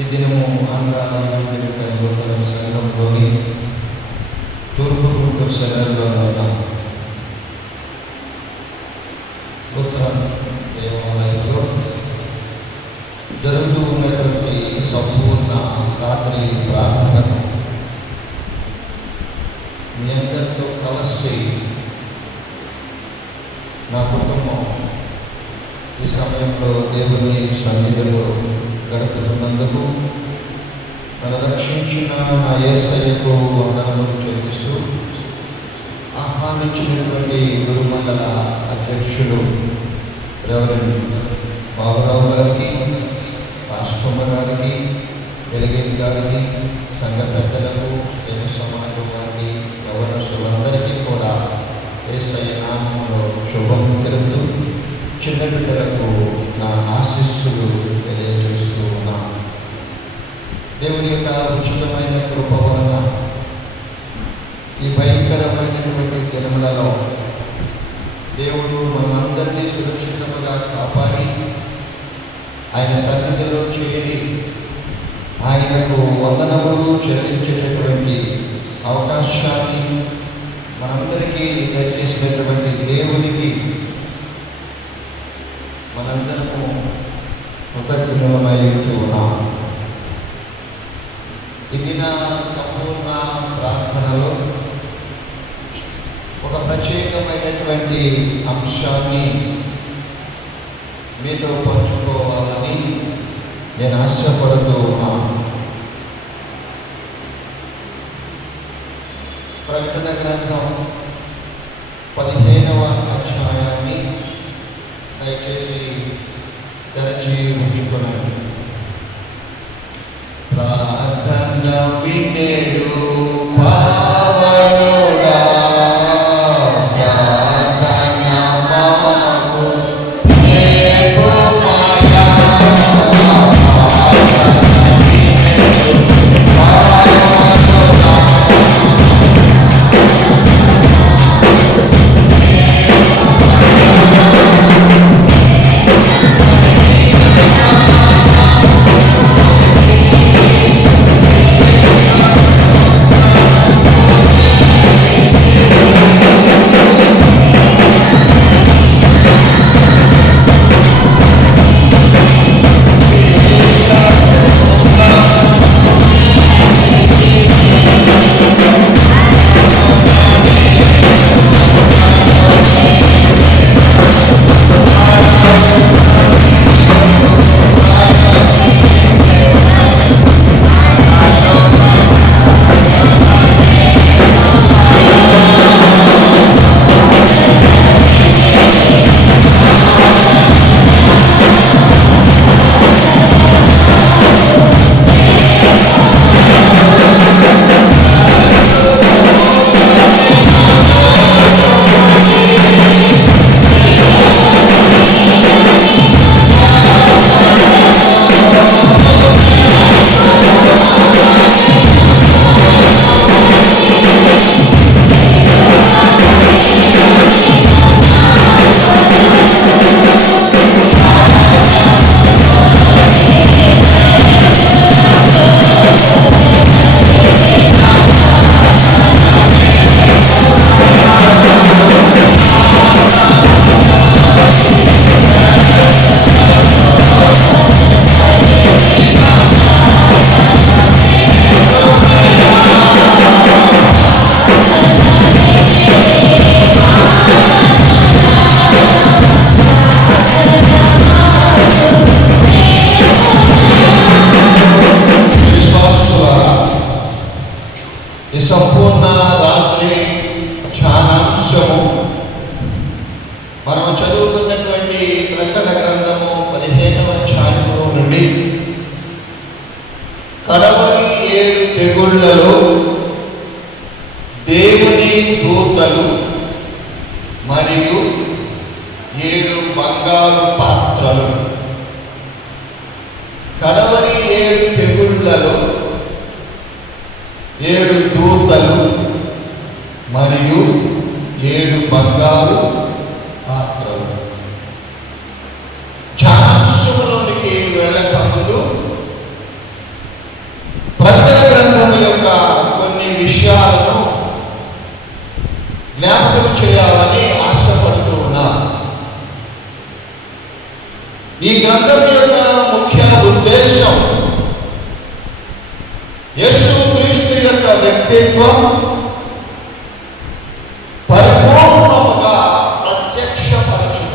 ఈ దినము ఆంధ్ర నూతన సంఘంలోని తూర్పు గుంటూరు శహరంలో ఉన్న ఉత్తర దేవాలయంలో జరుగుతూ ఉన్నటువంటి సంపూర్ణ రాత్రి ప్రార్థనను మీ అందరితో కలిసి నా కుటుంబం ఈ సమయంలో దేవుని సన్నిధిలో గడుపుతున్నందుకు నన్ను రక్షించిన నా యేసయ్యకు వందనములు చెల్లిస్తూ ఆహ్వానించినటువంటి గురుమండల అధ్యక్షులు రెవరెండ్ బాబురావు గారికి, రాష్ట్రమ్మ గారికి, డెలిగేట్ గారికి, సంఘ పెద్దలకు, సేవ సమాజం వారికి, యవనస్తులందరికీ కూడా యేసయ్య నామములో శుభం తెలుపుతూ చిన్న బిడ్డలకు నా ఆశీస్సులు తెలియజేస్తూ ఉన్నాను. దేవుని యొక్క ఉచితమైన కృప వలన ఈ భయంకరమైనటువంటి దినములలో దేవుడు మనందరినీ సురక్షితంగా కాపాడి ఆయన సన్నిధిలో చేరి ఆయనకు వందనములు చెల్లించేటటువంటి అవకాశాన్ని మనందరికీ దయచేసినటువంటి దేవునికి మనందరము కృతజ్ఞులమై ఉన్నాం. ఇది నా సంపూర్ణ ప్రార్థనలో ఒక ప్రత్యేకమైనటువంటి అంశాన్ని మీతో పంచుకోవాలని నేను ఆశపడుతూ ఉన్నాను. ప్రకటన గ్రంథం 15వ అధ్యాయాన్ని దయచేసి తెరచి ఉంచుకున్నాను. ప్రార్థన వినేడు పావనుడా, ప్రార్థన మాకు నేర్పుమయా, సంపూర్ణ రాత్రి ధ్యానాంశము మనం చదువుతున్నటువంటి ప్రకటన గ్రంథము 15వ అధ్యాయము నుండి కడవరి 7 తెగుళ్లలో దేవుని దూతలు మరియు 7 బంగారు పాత్రలు. కడవరి 7 తెగుళ్లలో 7 దూతలు మరియు 7 బంగారు పాత్రలు. ధ్యానాంశంలోనికి వెళ్ళక ముందు చేయాలని ఆశపడుతూ ఉన్నాను. ఈ గ్రంథం యొక్క ముఖ్య ఉద్దేశం యేసుక్రీస్తు యొక్క వ్యక్తిత్వం పరిపూర్ణముగా ప్రత్యక్షపరచుట.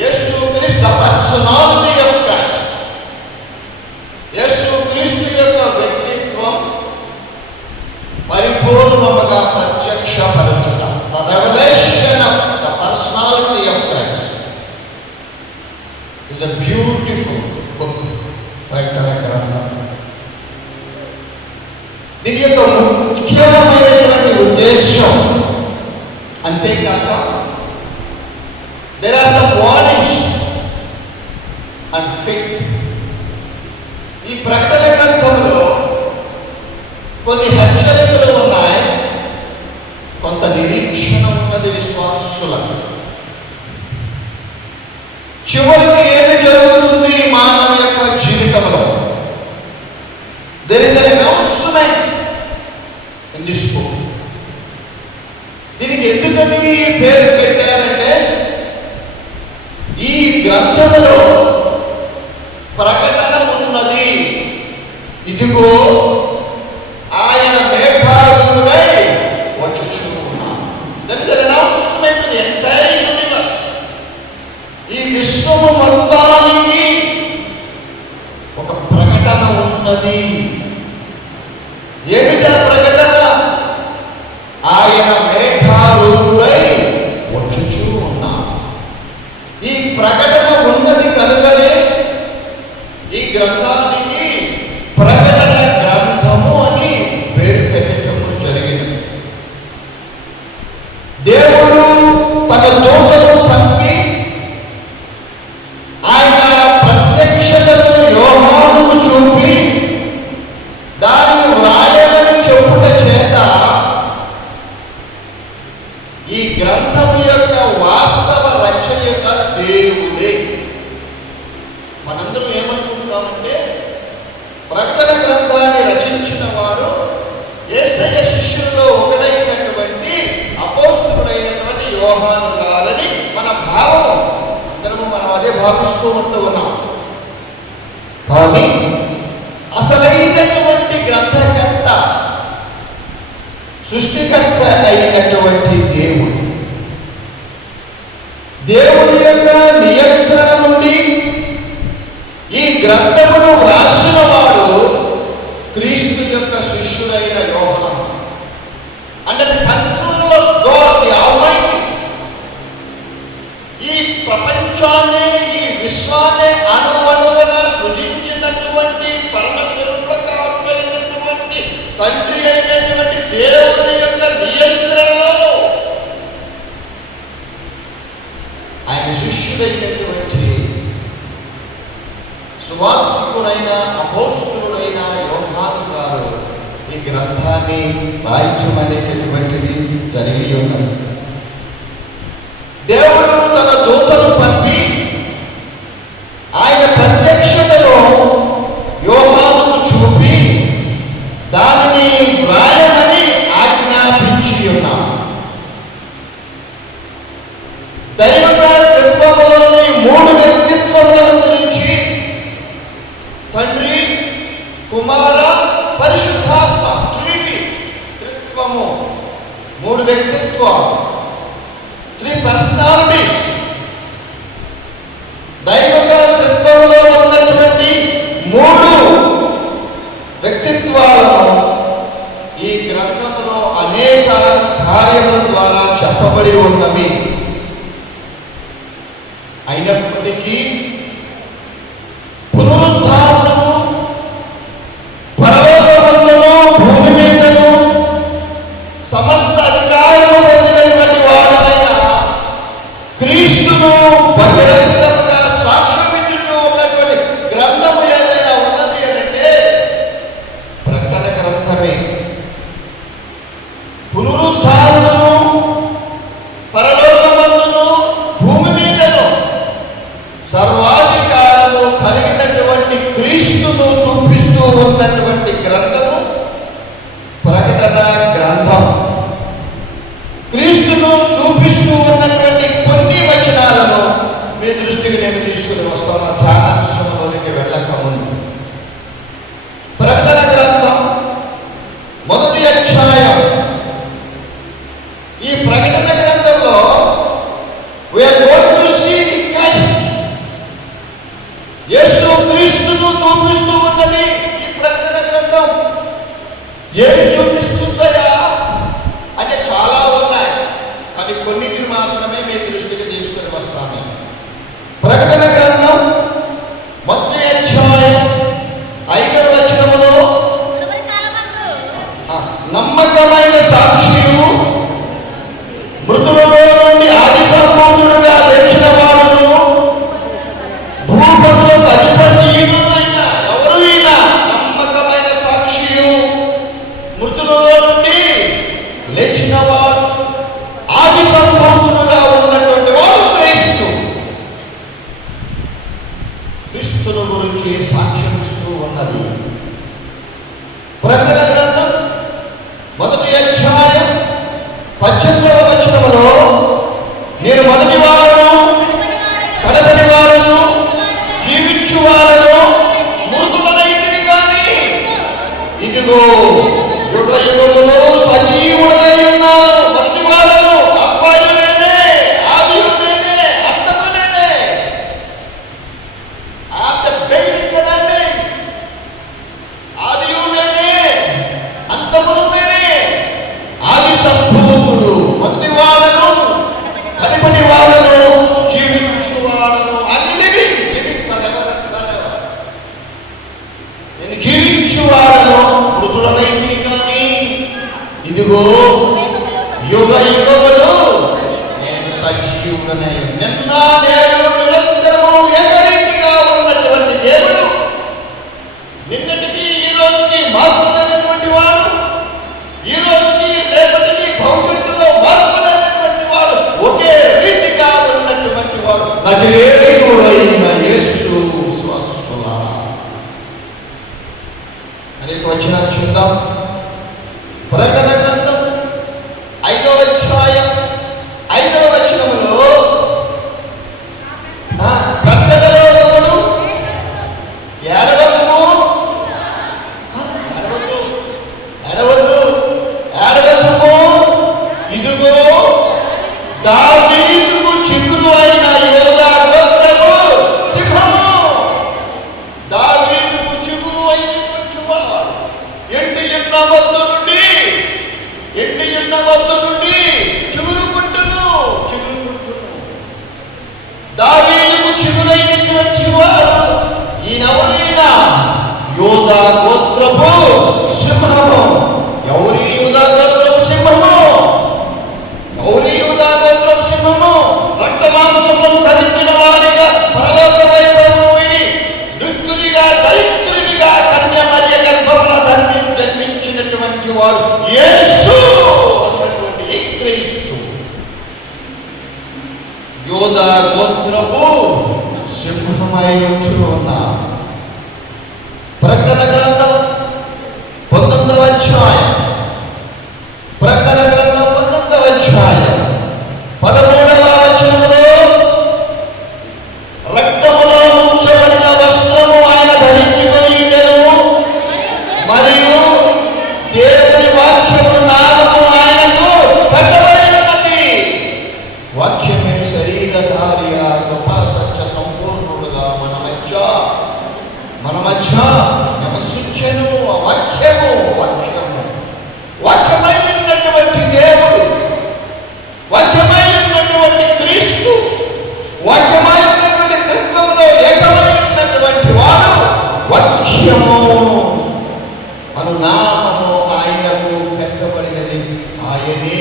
యేసుక్రీస్తు పర్సనాలిటీ ఆఫ్ క్రైస్ట్, యేసుక్రీస్తు యొక్క వ్యక్తిత్వం పరిపూర్ణముగా ప్రత్యక్షపరచుట. The revelation of the personality of Christ is a beautiful book. ప్రకటన గ్రంథం దీని యొక్క ముఖ్యమైనటువంటి ఉద్దేశం. అంతేకాక there are some warnings and faith. ఈ ప్రకటన గ్రంథంలో కొన్ని హెచ్చరికలు ఉన్నాయి, కొంత నిరీక్షణ ఉన్నది విశ్వాసులకు. చివరికి ఏమి జరుగుతుంది మానవ యొక్క జీవితంలో? there is an announcement in this book. దీనికి ఎందుకని పేరు పెట్టారంటే, ఈ గ్రంథంలో ప్రకటన ఉన్నది. ఇదిగో ఆయన మేఘారుడై వచ్చుచు ఉన్నాడు. there is an announcement to the entire universe. ఈ విశ్వము మొత్తానికి ఒక ప్రకటన ఉన్నది. ఏమిటా ప్రకటన? ఆయన మేఘారూఢుడై వచ్చుచూ ఉన్నాడు. ఈ ప్రకటన ఉన్నది కనుకనే ఈ గ్రంథానికి ప్రకటన గ్రంథము అని పేరు పెట్టడం జరిగినది. దేవుడు తన దూతను పంపి ఆయన ప్రత్యక్షతను యోహానుకు చూపి దాన్ని వ్రాయమని చెప్పుట చేత ఈ గ్రంథము యొక్క వాస్తవ రచయిత దేవుడే. మనందరం ఏమనుకుంటామంటే, ప్రకటన గ్రంథాన్ని రచించిన వాడు యేసయ్య శిష్యుల్లో ఒకడైనటువంటి అపోస్తలుడైనటువంటి యోహాను గారని మన భావం. మనం అదే భావిస్తూ ఉంటూ ఉన్నాం. కానీ అసలైనటువంటి గ్రంథకర్త, సృష్టికర్త అయినటువంటి దేవుడు, దేవుడి యొక్క నియంత్రణ నుండి ఈ గ్రంథమును వ్రాసిన వాడు క్రీస్తు యొక్క శిష్యుడైన యోహాను. Under the control of God the almighty. ఈ ప్రపంచాన్ని, ఈ విశ్వాన్ని అణువణువున సృజించినటువంటి పరమస్వరూపకారుడైనటువంటి తండ్రి అయినటువంటి దేవుని యొక్క నియంత్రణలో ఆయన శిష్యుడైనటువంటి సువార్తికుడైన అపోస్తలుడైన యోహాను గారు ఈ గ్రంథాన్ని రాయటం అనేటటువంటిది జరిగి ఉన్నది. దేవుడు తన దూతను పంపి ఆయన ప్రత్యక్షతను యోహానుకు చూపి దానిని వ్రాయమని ఆజ్ఞాపించి ఉన్నాడు. దైవత్వములోని మూడు వ్యక్తిత్వములను గురించి, తండ్రి, కుమార, పరిశుద్ధాత్మ, త్రిత్వము, మూడు వ్యక్తిత్వాలు, 3 personalities. చూపిస్తూ ఉన్నది ఈ ప్రకటన గ్రంథం. ఏమి చూపిస్తుందయా అంటే చాలా ఉన్నాయి, కానీ కొన్నిటిని మాత్రమే మీ దృష్టికి తీసుకుని వస్తాను. ప్రకటన గ్రంథం మొదటి అధ్యాయం 5వ వచనములో నమ్మకమైన సాక్షియు మృతులలో నుండి ఆది సంపూర్ణుడుగా లేచిన వాడును భూపతులకు అధిపతియునైన ఎవరు ఈయన? నమ్మకమైన సాక్షియు మృతులలో నుండి లేచిన వాడు ఆది సంపూర్ణుడుగా ఉన్నటువంటి వాడు క్రీస్తు. క్రీస్తును గురించి సాక్ష్యమిస్తూ ఉన్నది ప్రకటన గ్రంథం మొదటి అధ్యాయం 18వ వచనములో నేను మొదటి వాడను కడపటి వాడను జీవించు వాడను మృతులనైతిని గాని ఇదిగో యుగ యుగములో సజీవుడనై ఉన్నాను. మొదటి వాడను అల్ఫాయు నేనే, ఆదియు నేనే, అంతము నేనే. ఆదియు నేనే, అంతమును నేనే, ఆది సంపూర్ణుడు, మొదటి వాడను కడపటి వాడను జీవించు వాడను. అని లివింగ్ నేను జీవించు వాడను మృతులనైతిని కానీ ఇదిగో యుగ యుగములు నేను సజీవుడనై నిన్న నేడు నిరంతరము ఏకరీతిగా ఉన్నటువంటి దేవుడు, నిన్నటికి ఈ రోజుకి మార్పు లేనటువంటి వాడు, ఈ రోజుకి రేపటికి భవిష్యత్తులో మార్పు లేనటువంటి వాడు, ఒకే రీతిగా ఉన్నటువంటి వాడు నజరేయుడైన యేసు స్వస్థులా. అనేక వచనాలు చూద్దాం. ప్రకటన గ్రంథం 5వ అధ్యాయం 5వ వచనములో పెద్దలలో ఒకడు ఏడవద్దు ఇదిగో దావీదుకు చిగురు అయిన యోధా గోత్రపు సింహము. దావీదుకు చిగురు అయినటువంటి వాడు ఎండి ఎన్న వద్ద నుండి చిగురుకుంటును. దావీదుకు చిగురైనటువంటి వాడు ఈయనెవరైనా యోధా గోత్రపు సింహము. ఎవరి యోధా గోత్రపు సింహము? ఎవరి యోధా గోత్రపు సింహము? రక్తమాంసములను ధరించిన వాడిగా పరలోక వైభవము విని నృత్యునిగా దరిద్రునిగా కన్య మరియ గర్భమున జన్మించినటువంటి వాడు యేసు అన్నటువంటి ఈ క్రీస్తు యోధా గోత్రపు సింహమై ఉంచున్నా. ప్రకటన గ్రంథం 19వ అధ్యాయం ప్రకటన గ్రంథం 19వ అధ్యాయం 13వ వచనములో రక్తములో ముంచబడిన వస్త్రము ఆయన ధరించుకొని ఉండెను, మరియు దేవుని వాక్యము నామము ఆయనకు పెట్టబడి ఉన్నది. వాక్యమే శరీరధారిగా గొప్ప సత్య సంపూర్ణుడుగా మన మధ్య నివసించెను. వాక్యమై ఉన్నటువంటి దేవుడు, వాక్యమై ఉన్నటువంటి క్రీస్తు, వాక్యమై ఉన్నటువంటి త్రిత్వంలో ఏకమై ఉన్నటువంటి వాడు వాక్యము అను నామము ఆయనకు పెట్టబడినది. ఆయనే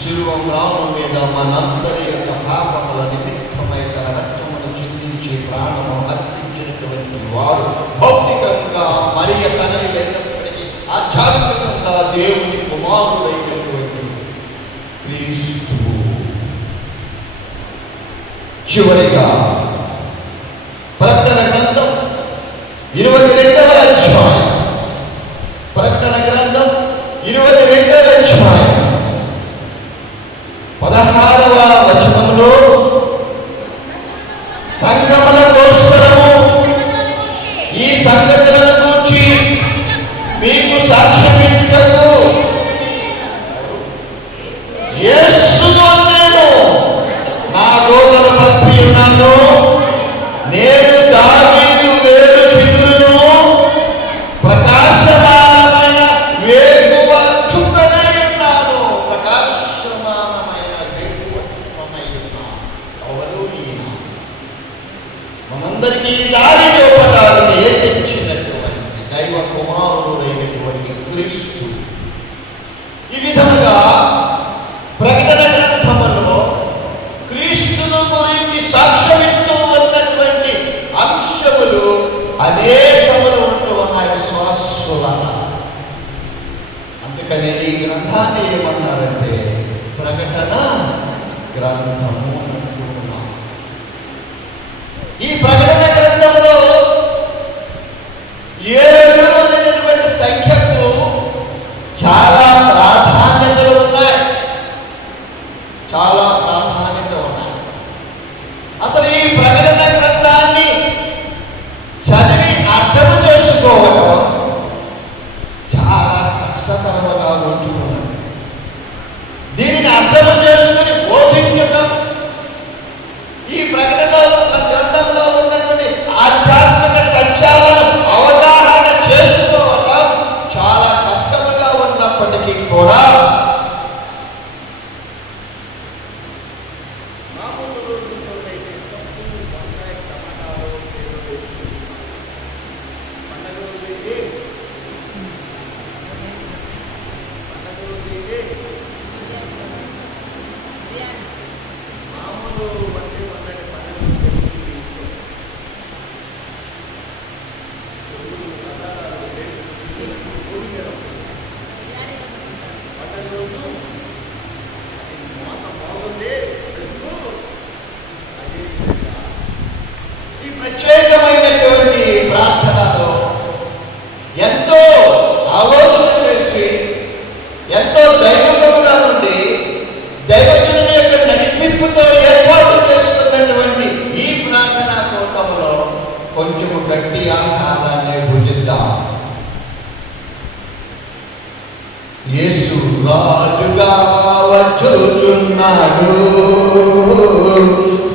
శిలువ మ్రాను మీద మనందరి యొక్క పాపముల నిమిత్తమై తన రక్తమును చిందించి ప్రాణము అర్పించినటువంటి వాడు. భౌతికంగా మరియ తనయుడైనప్పటికీ ఆధ్యాత్మికంగా దేవుని కుమారుడైనటువంటి క్రీస్తు. చివరిగా ప్రకటన గ్రంథం 22వ అధ్యాయం ప్రకటన గ్రంథం 22వ అధ్యాయం 16వ వచనంలో సంగముల కోసరము ఈ సంగతులను గూర్చి మీకు సాక్ష్యమిచ్చుటకు యేసును నేను నా దూతను పంపి ఉన్నాను. నేను దావీదు వేరు గ్రంథాన్ని ఏమన్నారంటే ప్రకటన గ్రంథము అంటున్నాం. ఈ ప్రకటన గ్రంథంలో 7 అనేటువంటి సంఖ్యకు చాలా ప్రాధాన్యతలు ఉన్నాయి. చాలా ప్రాధాన్యత ఉన్నాయి. అసలు ఈ ప్రకటన గ్రంథాన్ని చదివి అర్థం చేసుకోవడం చాలా కష్టతరముగా ఉంచుకున్నది. దీనిని అర్థం చేసుకుని బోధించడం, ఈ ప్రకటన గ్రంథంలో ఉన్నటువంటి ఆధ్యాత్మిక సత్యాలను అవగాహన చేసుకోవడం చాలా కష్టముగా ఉన్నప్పటికీ కూడా ప్రత్యేకమైనటువంటి ప్రార్థనలో ఎంతో ఆలోచన చేసి ఎంతో దైవికముగా నుండి దైవజనుని యొక్క నడిపింపుతో ఏర్పాటు చేసుకున్నటువంటి ఈ ప్రార్థనా కూటములో కొంచెము గట్టి ఆహారాన్ని భుజిద్దాం. యేసు రాజుగా వచ్చుచున్నాడు,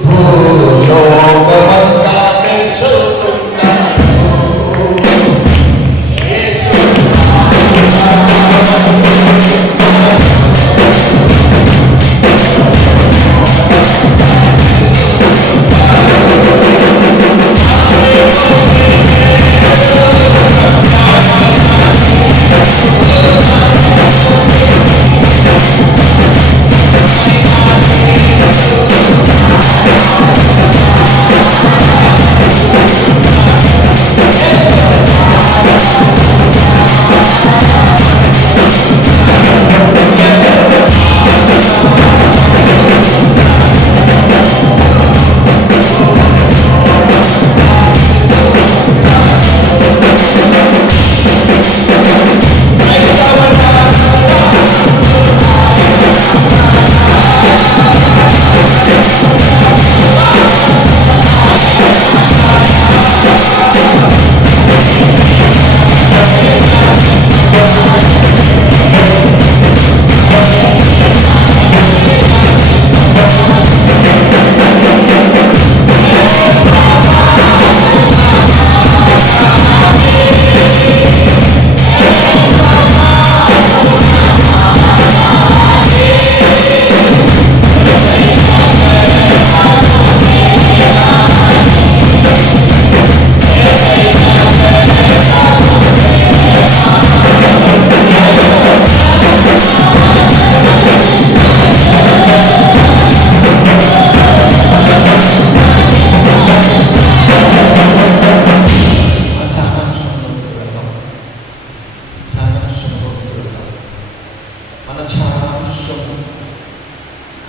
భూలోకమంతా తెలుసుకున్నాడు. యేసు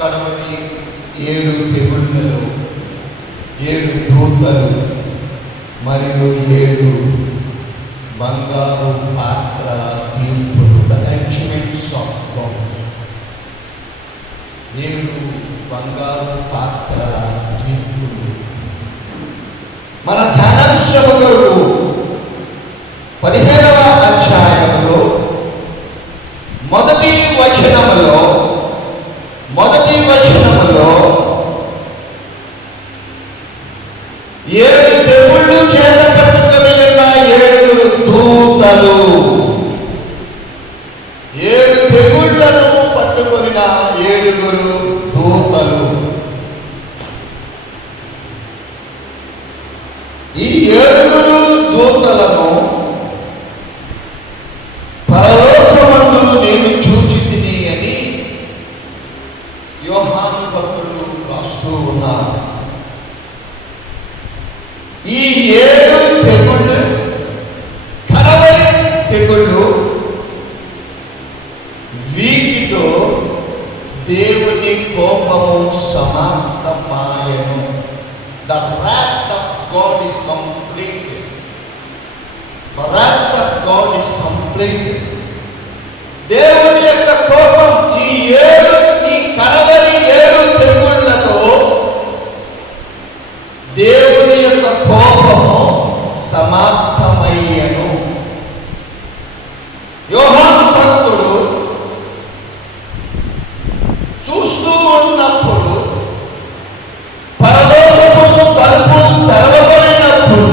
కడవరి 7 తెగుళ్ళలో 7 దూతలు మరియు 7 బంగారు పాత్ర తీర్పులు, ద జడ్జ్‌మెంట్స్ ఆఫ్ గాడ్. 7 బంగారు పాత్రల తీర్పులు. మన ధ్యానాంశము కొరకు 15వ అధ్యాయంలో మొదటి వచనములో ఏడు తెగుళ్ళు చేత పట్టుకొని ఉన్న 7 దూతలు, 7 తెగుళ్లను పట్టుకొనిన 7 దూతలు. ఈ 7 దూతలను పరలోకమందు నేను చూచితిని అని యోహాను భక్తుడు రాస్తూ ఉన్నారు. ఈ 7 తెగుళ్ళు, కడవరి తెగుళ్ళు, వీటి The wrath of God is completed. దేవుని యొక్క కోపం ఈ కడవరి 7 తెగుళ్ళతో దేవుని యొక్క కోపము సమాప్తమయ్యను. యోహాను భక్తుడు చూస్తూ ఉన్నప్పుడు, పరలోకము తలుపు తెరవబడినప్పుడు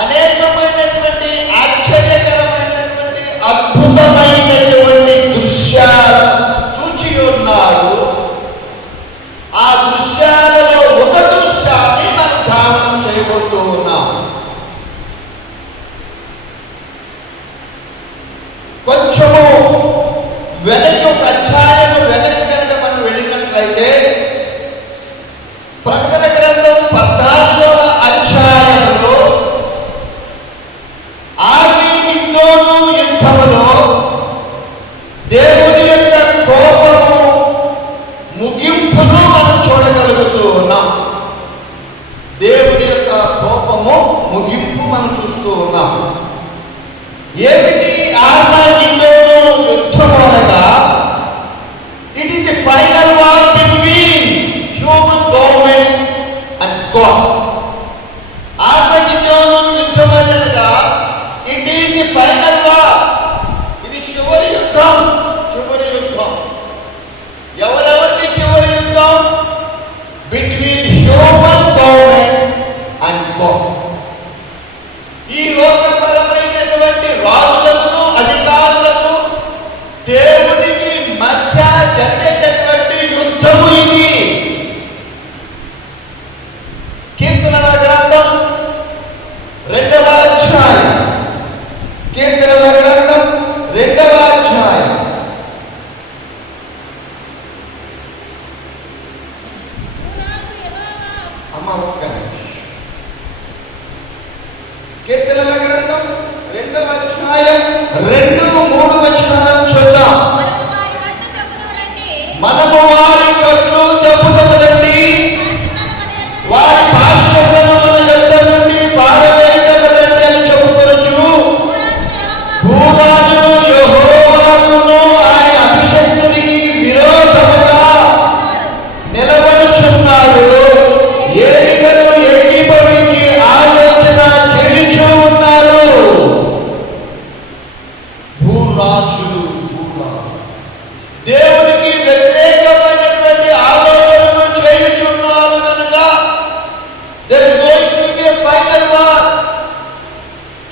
అనేకమైనటువంటి ఆశ్చర్యకరమైనటువంటి అద్భుతమైనటువంటి దృశ్యాలు చూచి ఉన్నాడు. ఆ దృశ్యాలలో ఒక దృశ్యాన్ని మనం ధ్యానం చేయబోతూ ఉన్నాం. కొంచెము వెనక్కి, ఒక అధ్యాయం వెనక్కి కనుక మనం వెళ్ళినట్లయితే ప్రకటన గ్రంథం 14వ అధ్యాయంలో ఆర్మీగిద్దోను యుద్ధములో దేవుని యొక్క కోపము ముగింపును మనం చూడగలుగుతూ ఉన్నాం. దేవుని యొక్క కోపము ముగింపు మనం చూస్తూ ఉన్నాం. ఏమిటి ఆర్మీగిద్దోను యుద్ధము అనగా, it is the final war between human governments and God. ఆర్మీగిద్దోను యుద్ధం అనగా it is the final war. ఇది చివరి యుద్ధం. చివరి యుద్ధం ఎవరెవరికి చివరి యుద్ధం? Between human governments and God. ఈ లోకపరమైనటువంటి రాజులకు, అధికారులకు, దేవునికి మధ్య జరిగేటటువంటి యుద్ధము ఇది. కీర్తనల గ్రంథం 2వ అధ్యాయం, కీర్తనల గ్రంథం 2వ అధ్యాయం ఒక్క కీర్తనల గ్రంథం 2వ అధ్యాయం 2-3 వచనాలను చూద్దాం. మనము వారి కట్లు చెప్పుదములండి, వారి భాష్యములను మన యొద్ద నుండి పారవేయబడండి అని చెప్పుకొనుచు, భూరాజును యెహోవాకును ఆయన అభిషిక్తునికి విరోధముగా నిలబడుచున్నారు. ఏలికను ఏకీభవించి ఆలోచన చేయుచూ ఉన్నారు. భూరాజులు దేవునికి వ్యతిరేకమైనటువంటి ఆలోచనలు చేయుచున్నారు కనుక there is going to be a final war.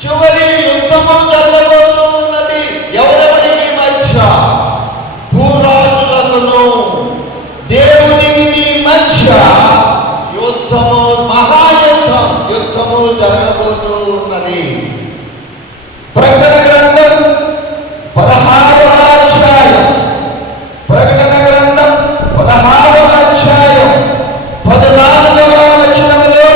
చివరి యుద్ధము జరగబోతూ ఉన్నది. ఎవరెవరికి మధ్య? భూరాజులకును దేవునికి మధ్య యుద్ధము, మహాయుద్ధం, యుద్ధము జరగబోతూ ఉన్నది. ప్రకటన గ్రంథం 16వ అధ్యాయం, ప్రకటన గ్రంథం 16వ అధ్యాయం 14వ వచనములో,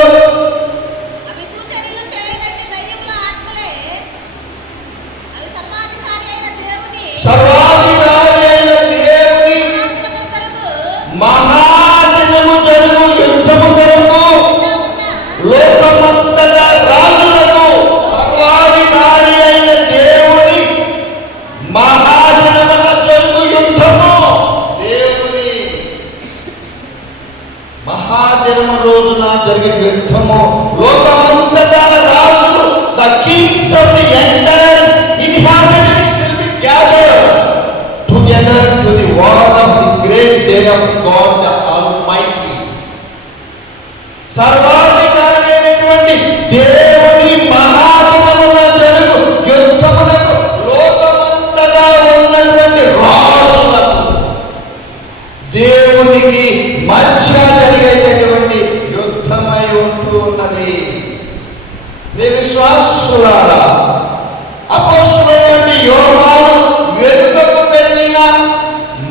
సర్వాధికారి అయిన దేవుని మహాదినము జరుగు యుద్ధము కొరకు లోకమంతటా రాజులకు, సర్వాధికారి అయిన దేవుని మహాదినమున జరుగు యుద్ధము, దేవుని మహాదినము రోజున జరిగే యుద్ధము, లోకమంతటా రాజులు, the Kings of the entire inhabitants will be gathered together to the war of the great day of God the almighty. సర్వాధికారి అయినటువంటి దేవుని మహాదినమున జరుగు యుద్ధమునకు లోకమంతటా ఉన్నటువంటి రాజులకు, దేవునికి మధ్య జరిగేటటువంటి యుద్ధమై ఉంటూ ఉన్నది. విశ్వాసులారా, అపోస్తలుడైన యోహాను వెనుకకు వెళ్ళిన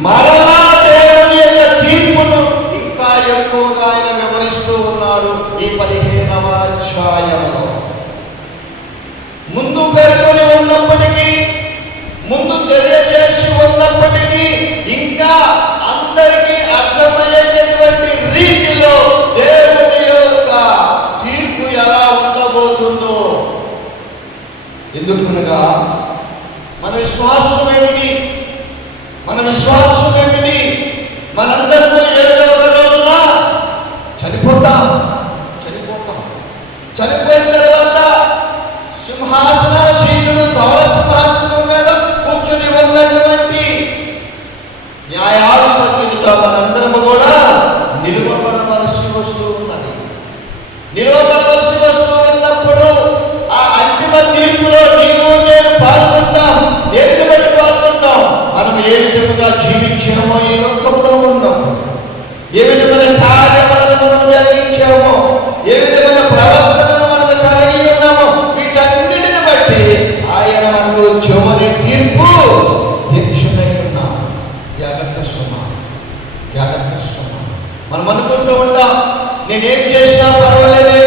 మరలా దేవుని యొక్క తీర్పును ఇంకా ఎక్కువగా ఆయన వివరిస్తూ ఉన్నాడు. ఈ 15వ అధ్యాయంలో ముందు పేర్కొని ఉన్నప్పటికీ, ముందు తెలియజేసి ఉన్నప్పటికీ, ఇంకా అందరికీ అర్థమయ్యేటటువంటి రీతిలో దేవుని యొక్క తీర్పు ఎలా ఉండబోతుందో ఎందుకనగా మన విశ్వాసం ఏమిటి? మన విశ్వాసం ఏమిటి? మనందరూ ఏదో ఒక రోజున చనిపోతాం. చనిపోయిన తర్వాత సింహాసనాసీనుడు ధవళ సింహాసనం మీద కూర్చుని ఉన్నటువంటి న్యాయాధిపతితో మనందరము కూడా నిలువబడవలసి వస్తూ ఉన్నది. నిలువబడవలసి వస్తూ ఉన్నప్పుడు ఆ అంతిమ తీర్పులో నీవు నేను పాల్గొంటాం. దేన్ని బట్టి పాల్గొంటాం? మనం ఏ విధముగా జీవించామో, ఈ లోకంలో ఉన్నాము, ఏ విధమైన కార్యములను మనం జరిగించామో, ఏ విధమైన ప్రవర్తనను మనం కలిగి ఉన్నామో, వీటన్నిటిని బట్టి ఆయన మనకు చివరి తీర్పు దీక్షుడై ఉన్నాం. జాగ్రత్త సుమ. మనం అనుకుంటూ ఉంటాం, నేనేం చేసినా పర్వాలేదే,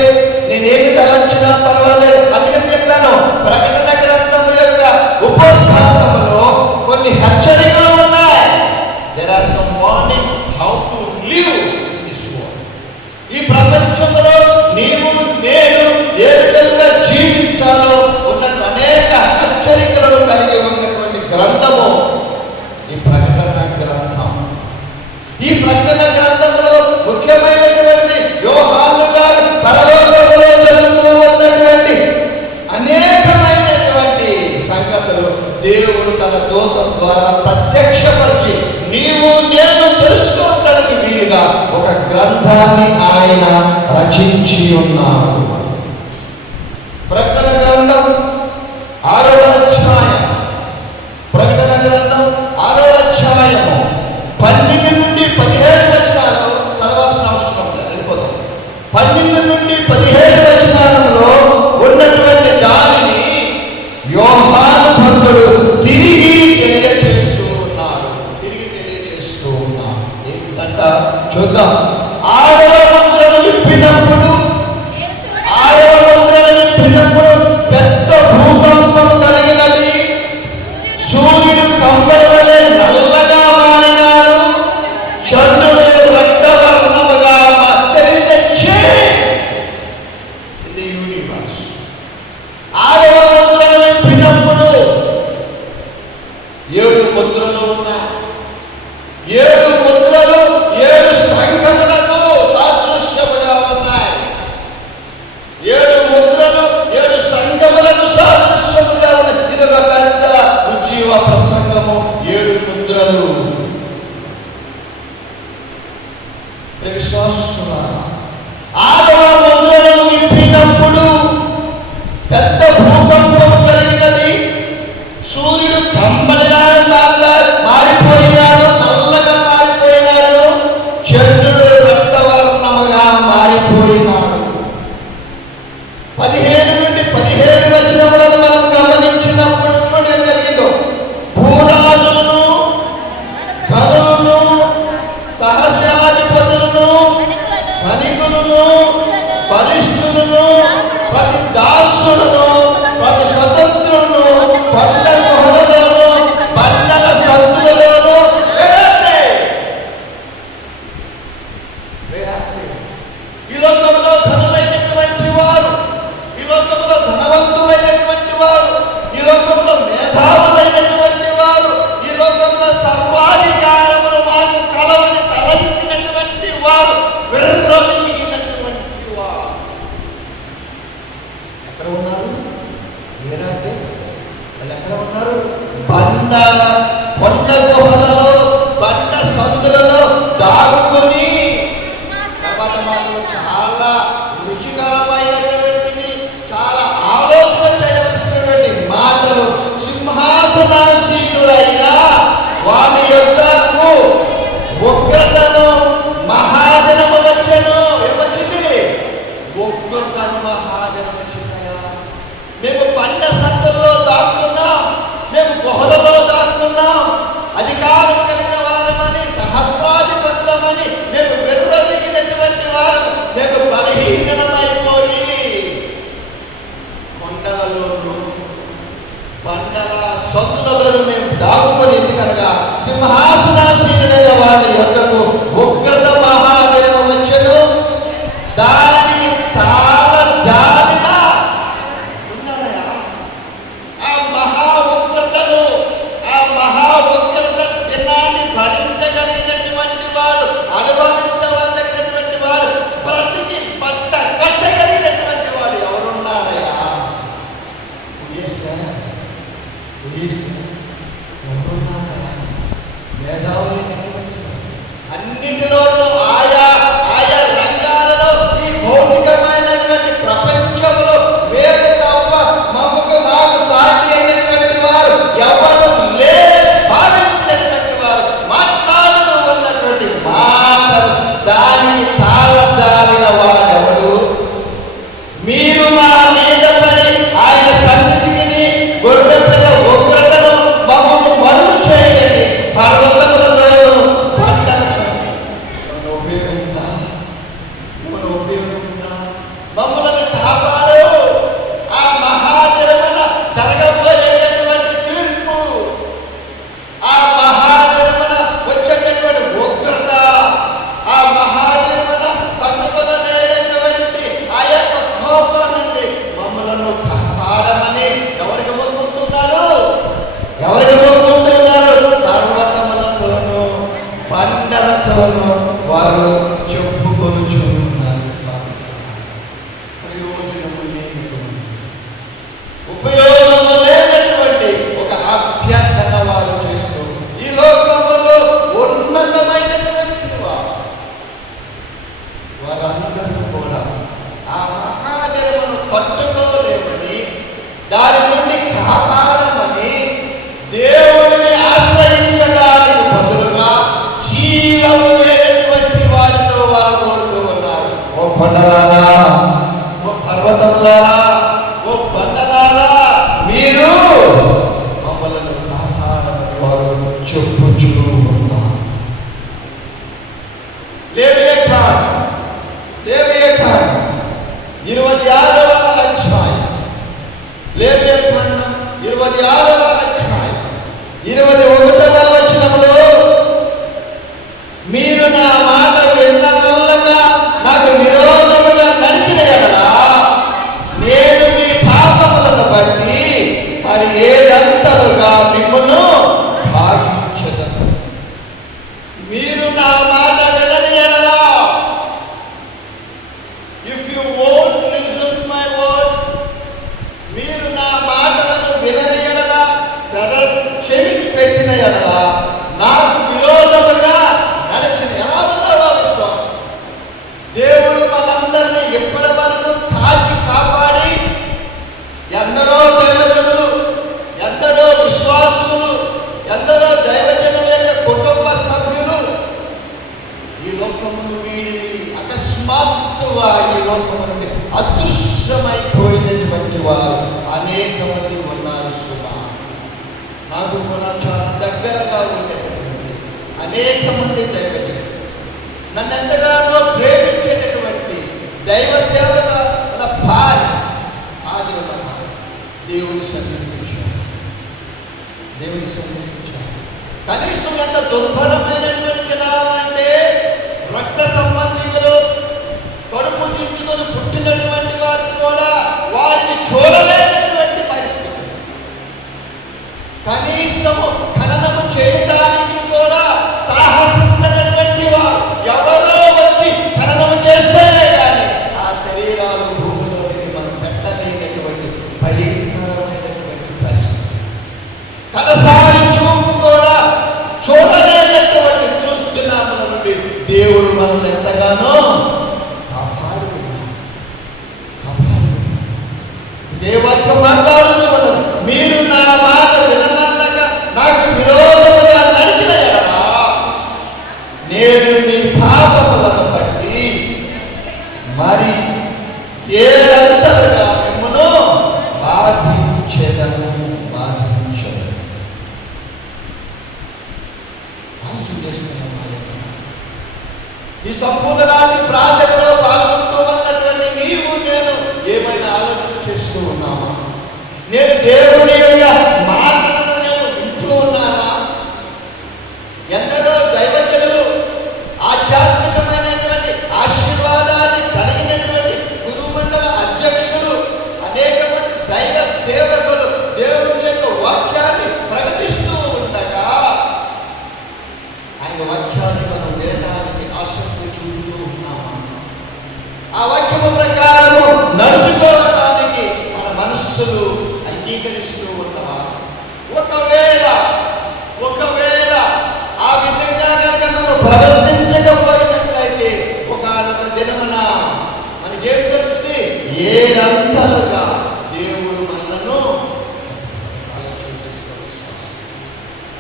నేనేమి తలంచినా పర్వాలేదు. అందుకని చెప్పాను, ప్రకటన గ్రంథము యొక్క ఉపోద్ఘాతంలో కొన్ని హెచ్చరికలు ఉన్నాయి. There are some warning how to live in this world. ఈ ప్రపంచంలో నీవు నేను ఏ విధంగా జీవించాలో ఉన్నట్టు అనేక హెచ్చరికలను కలిగి ఉన్నటువంటి గ్రంథము ఈ ప్రకటన గ్రంథం. ఈ ప్రకటన గ్రంథంలో ముఖ్యమైనటువంటి యోహాను గారు పరలోకంలో జరుగుతూ ఉన్నటువంటి అనేకమైనటువంటి సంగతులు దేవుడు తన దూత ద్వారా ప్రత్యక్షపరిచి నీవు నేను తెలుసుకోవడానికి వీలుగా ఒక గ్రంథాన్ని ఆయన రచించి ఉన్నారు. ప్రకటన గ్రంథం 6వ అధ్యాయం. ప్రకటన గ్రంథం 6వ అధ్యాయము 12 నుండి 17 వచనాలు చదవాల్సిన అవసరం లేదు, వెళ్ళిపోతాం. 12 నుండి 17 వచనాలలో ఉన్నటువంటి దానిని యోహాను భక్తుడు తిరిగి తెలియజేస్తూ ఉన్నాడు. ఏంటంట చూద్దాం. 6వ ముద్రను విప్పినప్పుడు పెద్ద భూకంపము కలిగినది. సూర్యుడు కంబళ వలె నల్లగా మారినాడు, చంద్రుడు రక్తవర్ణముగా యూనివర్స్. 6వ ముద్రను విప్పినప్పుడు 7 ముద్రలు ఉన్నాయి. 7 ముద్రలు 7 సంఘములకు సాదృశ్యముగా ఉన్నాయి. 7 ముద్రలు 7 సంఘములకు సాదృశ్యముగా ఉన్నాయి. ఇది ఒక పెద్ద ఉజ్జీవ ప్రసంగము. 7 ముద్రలు. విశ్వాసులారా, 6వ ముద్రను విప్పినప్పుడు పెద్ద భూకంపము కలిగినది. సూర్యుడు కంబళిలా మారిపోయినాడు, నల్లగా మారిపోయినాడు, చంద్రుడు రక్తవర్ణముగా మారిపోయినాడు. 15 నుండి 17 వచనములను మనం గమనించినప్పుడు చూడడం జరిగిందో, భూరాజులను, కవులను, సహస్రాధిపతులను, ధనికులను, బలిష్ఠులను, ప్రతి దాసులను, ప్రతి స్వతంత్రులను, కొండ గుహలలోను, బండల సందులలోను ఈ లోకంలో ధనులైనటువంటి వారు, ఈ లోకంలో ధనవంతులైనటువంటి వారు, ఈ లోకంలో మేధావులైనటువంటి వారు, ఈ లోకంలో సర్వాధికారములు మాకు కలవని తలంచినటువంటి వారు, విర్రవీగినటువంటి వారు ఎక్కడ ఉన్నారు? ఏనాటి వాళ్ళు ఎక్కడ ఉన్నారు? కొండ గుహలలో, బండ సందులలో దాగుకొని తర్వాత మాటలు చాలా రుచికరమైనటువంటివి, చాలా ఆలోచన చేయవలసినటువంటి మాటలు. సింహాసనాసీనులైన వారి యొద్దకు ఉగ్రతను మహాదినము వచ్చెను. ఏమొచ్చింది? ఉగ్రతను మహాదినం వచ్చిందయా. మేము బండ సందుల్లో దాక్కున్నాం, మేము గుహలలో దాక్కున్నాం, మీరు మా మీద పడి ఆయన సన్నిధిని గొర్రె పిల్ల ఉగ్రతను మమ్మల్ని మరుగు చేయని పర్వతములతో పంటలతో ఉపయోగంగా మమ్మల్ని కాపాడు. ఆ మహాదినమున జరగబోయేటటువంటి తీర్పు, ఆ మహాదినమున వచ్చేటటువంటి ఉగ్రత, ఆ మహాదినమున తట్టుకొనలేనటువంటి ఆ యొక్క కోపం నుండి మమ్మలను కాపాడమని ఎవరికి మొక్కుకుంటున్నారు? ఎవరికి మొక్కుకుంటున్నారు? పర్వతములతోనూ బండలతోనూ వారు చెప్పుకొనుచున్నారు. ఉపయోగము లేనటువంటి ఒక అభ్యర్థన వారు చేస్తూ ఈ లోకములో ఉన్నతమైనటువంటి వారందరూ కూడా ఆ మహాదినమును తట్టుకోలేమని, దాని నుండి కాపాడమని దేవుడిని ఆశ్రయించడానికి బదులుగా జీవము లేనటువంటి వాటితో వారు కోరుతూ ఉన్నారు. ఓ కొండలారా, ఓ పర్వతములారా, ఓ బండలారా, మీరు మమ్మలను కాపాడమని వారు చెప్పుచూ ఉన్నారు. లేవియకాండం 26వ అధ్యాయం, లేవియకాండం 26వ అధ్యాయం 21వ వచనములో, మీరు నా మాట విన్ననల్లగా నాకు విరోధముగా నడిచిన ఎడల నేను మీ పాపములను బట్టి మరి 7 మిమ్మును భాగించెదను. మీరు నా మాట వినని ఎడల, if you won't listen my words, మీరు నా మాటలను వినని ఎడల, చెవికి పెట్టిన ఎడల, నాకు విరోధముగా నడిచిన ఎలా ఉన్నావా విశ్వాసం? దేవుడు మనందరినీ ఎప్పటి వరకు కాచి కాపాడి ఎందరో దైవజనులు, ఎందరో విశ్వాసులు, ఎందరో దైవజనుల యొక్క కుటుంబ సభ్యులు ఈ లోకమును వీడి అకస్మాత్తుగా ఈ లోకము నుండి అదృశ్యమైపోయినటువంటి వారు అనేక మంది ఉన్నారు. సుమా, నాకు కూడా చాలా దగ్గరగా ఉండేటటువంటి అనేక మంది దైవజనులు, నన్ను ఎంతగానో ప్రేమించేటటువంటి దైవ సేవల భార్య ఆదిలో దేవుని సన్నిధించారు. కనీసం ఎంత దుర్భరమైనటువంటి దినాలంటే రక్త సంబంధికులు, కడుపు చుంచుకొని పుట్టినటువంటి వారు కూడా వారిని చూడలేనటువంటి పరిస్థితి. కనీసము ఖననము చేయడానికి కూడా సాహసించినటువంటి వారు ఎవరో వచ్చి ఖననము చేస్తేనే కానీ ఆ శరీరాలు భూమిలోకి మనం పెట్టలేనటువంటి భయంకరమైనటువంటి పరిస్థితి. కడసారి చూపు కూడా చూడలేనటువంటి దుర్దినాముల నుండి దేవుడు మనల్ని ఎంతగానో దేవుడు మాట్లాడుతున్నారు. మీరు నా మాట విననల్లగా నాకు విరోధముగా నడిచిన ఎడల నేను నీ పాపములను బట్టి మరి 7 మిమ్మును బాధించెదను. ఈ సంపూర్ణరాన్ని ప్రార్థనలో పాల్గొంటూ ఉన్నటువంటి నీవు నేను ఏమైనా ఆలోచన చేస్తూ ఉన్నామా? నేను దేవుని యొక్క మాటలను నేను వింటూ ఉన్నానా? ఎందరో దైవజనులు, ఆధ్యాత్మికమైనటువంటి ఆశీర్వాదాన్ని కలిగినటువంటి గురుమండల అధ్యక్షులు, అనేక మంది దైవ సేవకులు దేవుని యొక్క వాక్యాన్ని ప్రకటిస్తూ ఉండగా ఆయన వాక్యాన్ని మనం వినడానికి ఆసక్తి చూపుతూ ఉన్నామా? ఆ వాక్యము ప్రకారము నడుచుకోవడానికి మన మనస్సులు అంగీకరిస్తూ ఉన్నావా? ఒకవేళ ఆ విధంగా కనుక మనం ప్రవర్తించకపోయినట్లయితే ఒకనొక దినమున మనకేం జరుగుతుంది? 7 దేవుడు మనలను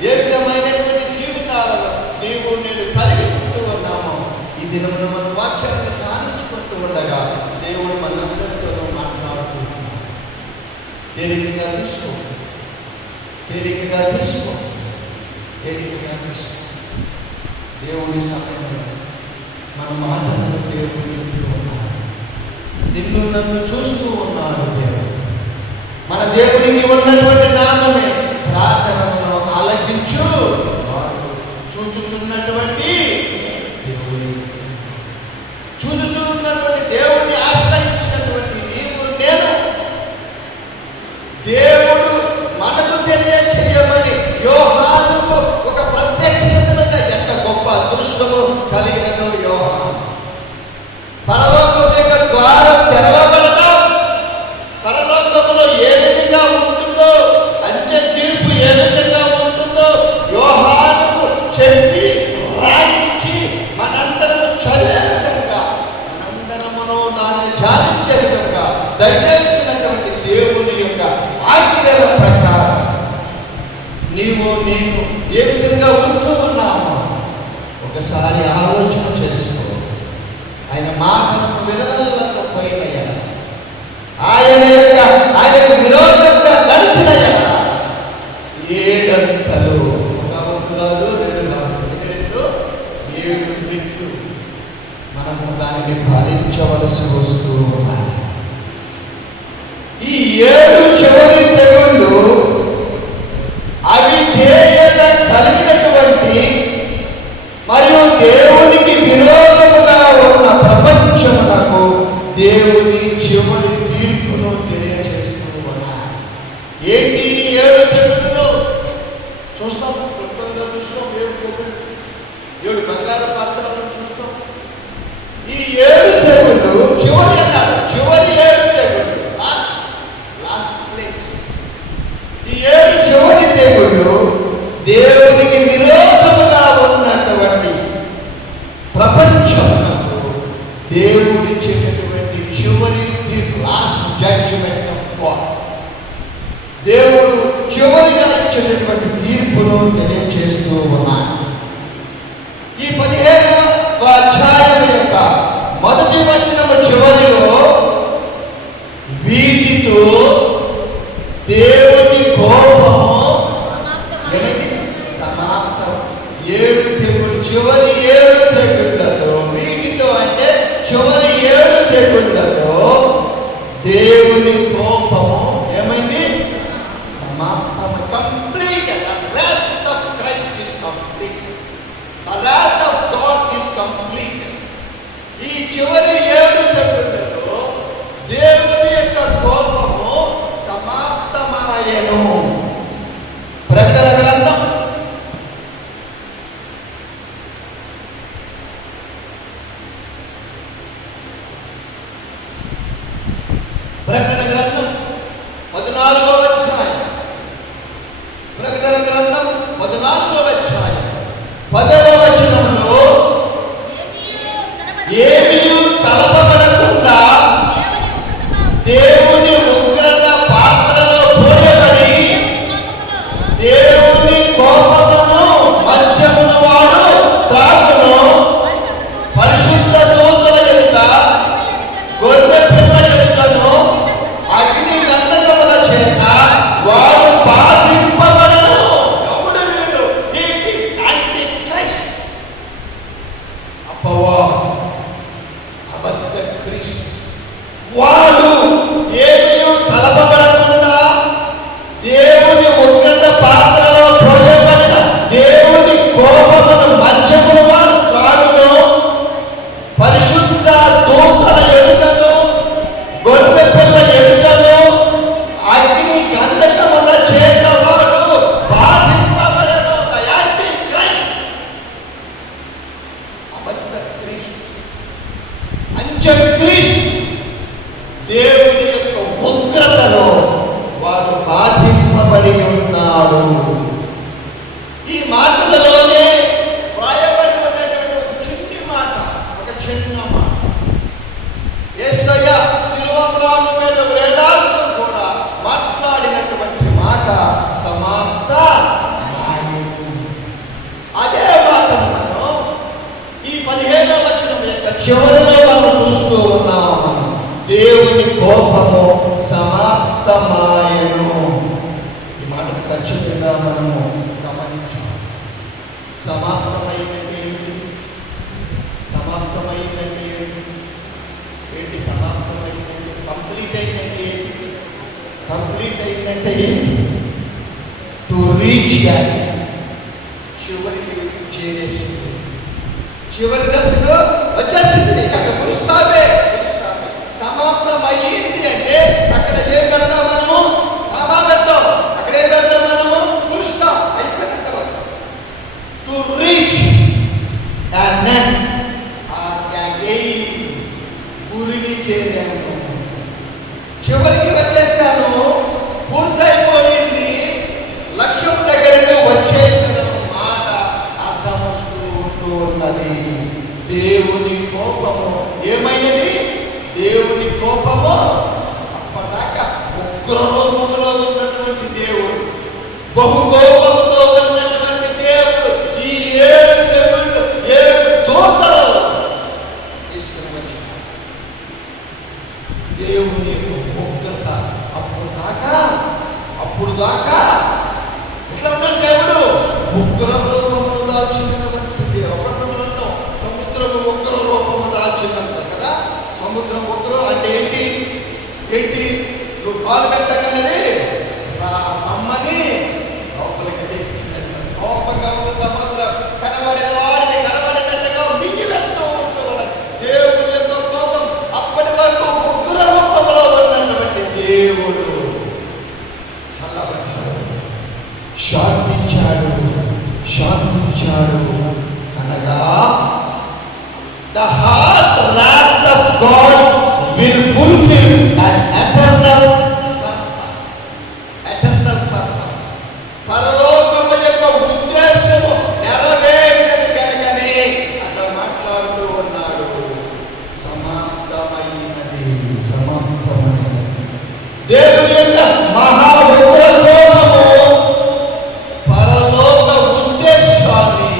ఏ విధమైనటువంటి జీవితాలలో నీవు నేను కలిగి ఉంటూ ఉన్నామో ఈ దినమున మన వాక్యాన్ని ధ్యానించుకుంటూ ఉండగా దేవుడు మనందరితో మాట్లాడు తేలికగా తీసుకో, తేలికగా తీసుకో, తేలికగా తీసుకో. దేవుడి సమయంలో మన మాటలను దేవుడు వింటూ ఉన్నాడు. నిన్ను నన్ను చూస్తూ ఉన్నాడు దేవుడు. మన దేవునికి ఉన్నటువంటి నామమే ప్రార్థనలను ఆలకించు చూచుచున్నటువంటి దేవుడి, చూచుచున్నటువంటి దేవుడిని ఆశ్రయించినటువంటి నీవు నేను, దేవుడు మనకు తెలియచేయమని యోహానుకు ఒక ప్రత్యక్షత ఎంత గొప్ప అదృష్టము కలిగినదో యోహాను. పరలోకం యొక్క ద్వారం తెరవబడటం, పరలోకంలో ఏ విధంగా ఉంటుందో, అంచె తీర్పు ఏ విధంగా ఉంటుందో యోహానుకు చెప్పి రాయించి మనందరము చదివే విధంగా, మనందరమును దాన్ని ధ్యానించే విధంగా దయచేసినటువంటి దేవుని యొక్క ఆజ్ఞల ప్రకారం నీవు నేను ఏ విధంగా ఉంటూ ఉన్నామో ఒకసారి ఆలోచన చేసుకో. ఆయన మాటలను వినడంలో పోయిన ఆయనకు విరోధంగా నడిచిన 7 అంతలు, ఒక వంతు కాదు, 2 కాదు, 7 రెట్లు మనము దానిని భరించవలసి వస్తూ ఉన్నాయి. ఈ 7 చివరి తెగుళ్ళు అవిధేయత కలిగినటువంటి మరియు దేవునికి విరోధముగా ఉన్న ప్రపంచమునకు దేవుని చివరి తీర్పును తెలియజేస్తూ ఉన్నారు. ఏంటి 7 తెగుళ్ళు? చూస్తాం, క్లుప్తంగా చూస్తాం. 7 తెగుళ్ళు, 7 బంగారు పాత్రలను చూస్తాం. ఈ 7 తెగుళ్ళు చివరి అన్నారు, చివరి 7 తెగుళ్ళు, లాస్ట్ ప్లేస్. ఈ 7 చివరి తెగుళ్ళు దేవునికి విరోధముగా ఉన్నటువంటి ప్రపంచమునకు దేవుడిచ్చేటటువంటి చివరి తీర్పు, లాస్ట్ జడ్జిమెంట్ ఆఫ్ గాడ్. దేవుడు చివరిగా ఇచ్చేటటువంటి తీర్పును తెలియజేస్తూ ఉన్నాడు. ఈ 15వ అధ్యాయం యొక్క మొదటి వచనము చివరిలో వీటితో దేవుని కోపము సమాప్తం. 7 తెగుళ్ళు, చివరి 7 తెగుళ్ళతో, వీటితో అంటే చివరి 7 తెగుళ్ళతో దేవుని కోపము ఏమైంది? సమాప్తం. Complete. The wrath of Christ is complete. The wrath of God is complete. ఈ చివరి 7 తెగుళ్ళతో దేవుని యొక్క కోపము సమాప్తమాయెను. ప్రకటన గ్రంథం ప్రకటన గ్రంథం 14వ అధ్యాయం, ప్రకటన గ్రంథం 14వ అధ్యాయం 10వ వచనంలో ఏమీ కలపబడకుండా దేవుని ఉగ్రత పాత్రలో పోయబడి దేవుని కోపమును మధ్యమున వాడు త్రాగును. పరిశుద్ధ దూతల ఎదుట గొర్రె పిల్ల ఎదుటను అగ్ని గంధకముల చేత అటైన్ టు రీచ్ దట్. చివరికి చేరేసింది, చివరి దశలో వచ్చేసింది. అక్కడ ఫుల్ స్టాపే, సమాప్తం అయ్యింది అంటే అక్కడ ఏం పెడతాం మనము? కామా పెడతాం. అక్కడ ఏం పెడతాం మనము? ఫుల్ స్టాప్, అయిపోయినట్టు. టు రీచ్ అండ్ దెన్ గురిని చేరాను, చివరికి వచ్చేసాను, పూర్తయిపోయింది, లక్ష్యం దగ్గరకు వచ్చేసిన మాట అర్థం వస్తూ ఉన్నది. దేవుని కోపము ఏమైనది? దేవుని కోపము అప్పటిదాకా ఉగ్ర రూపంలో ఉన్నటువంటి దేవుడు, బహు కోపముతో ఉన్నటువంటి దేవుడు ఈ 7 తెగుళ్ళు 7 దూతలు తీసుకుని వచ్చాడు. దేవుని ఉగ్రత అప్పుడు దాకా ఇట్లా ఉన్నాడు దేవుడు. ఉగ్ర రూపమును దాల్చినటువంటి దేవుడు. సముద్రము ఉగ్ర రూపము దాల్చిందంట కదా. సముద్రం ఉగ్రం అంటే ఏంటి? నువ్వు కాలు పెట్టగానే అమ్మని లోపలికి తీసుకుంటాడు. కోపంగా ఉన్న సముద్రం కనబడిన వాడిని కనబడినట్టుగా మింగి వేస్తూ ఉంటున్నాడు. దేవుని యొక్క కోపం అప్పటి వరకు ఉగ్ర రూపంలో ఉన్నటువంటి దేవుడు చల్లబడ్డాడు, శాంతించాడు అనగా the hard wrath of God will fulfill an eternal purpose. పరలోకము యొక్క ఉద్దేశము నెరవేరినది కనుకనే అట్లా మాట్లాడుతూ ఉన్నాడు. సమాప్తమైనది. దేవుని యొక్క మహా ఉగ్ర కోపము పరలోక ఉద్దేశాన్ని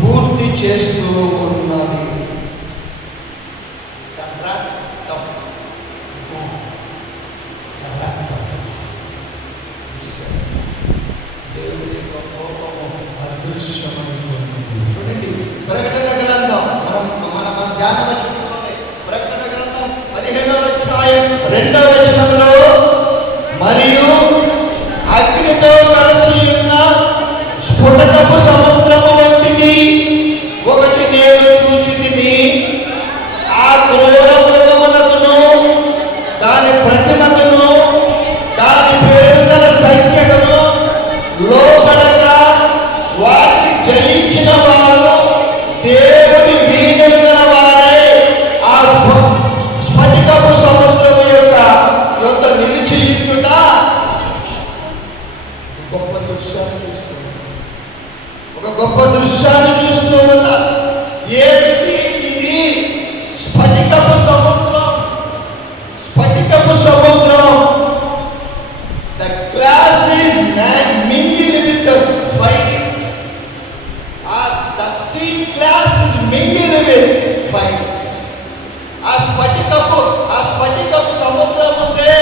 పూర్తి చేస్తూ ఉన్నది. దేవుని యొక్క కోపము అదృశ్యమైనది. చూడండి, ప్రకటన గ్రంథం మన ధ్యానం చూడండి. ప్రకటన గ్రంథం 15వ అధ్యాయం 2వ వచనంలో, మరియు అగ్నితో కలిసి ఉన్న స్ఫుటకపు సముద్రము వంటిది ఒకటి నేను చూచితిని. ఆ క్రూర మృగమునకును దాని ప్రతిమకును దాని పేరు గల సంఖ్యకును లోబడగా వాటిని జయించిన వారు దేవుని వీణులు గల వారై ఆ స్ఫటికపు సముద్రము యొక్క నిలిచి ఉండుట. గొప్ప దృశ్యాన్ని చూస్తుంది, ఒక గొప్ప దృశ్యాన్ని చూస్తూ ఉన్నారు. ఏమిటి ఇది? స్ఫటికపు సముద్రం. The glass is mingled with the fire. The sea glass is mingled with fire. ఆ స్ఫటికపు సముద్రం ఉందే,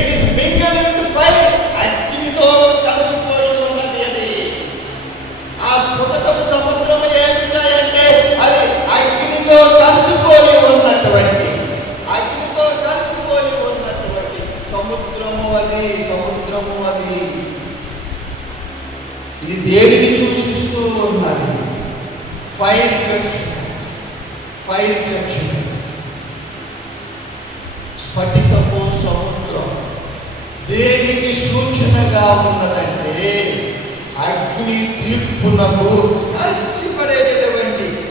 it is mingled with fire. అగ్నితో కలిసిపోయి ఉన్నది అది. ఆ స్ఫటికపు సముద్రం ఏమిటాయంటే అది అగ్నితో కలిసిపోయి ఉన్నటువంటి సముద్రము అది. ఇది దేనిని సూచిస్తూ ఉన్నది? Fire junction. స్ఫటికపు సముద్రం దేనికి సూచనగా ఉన్నదంటే అగ్ని తీర్పునకు,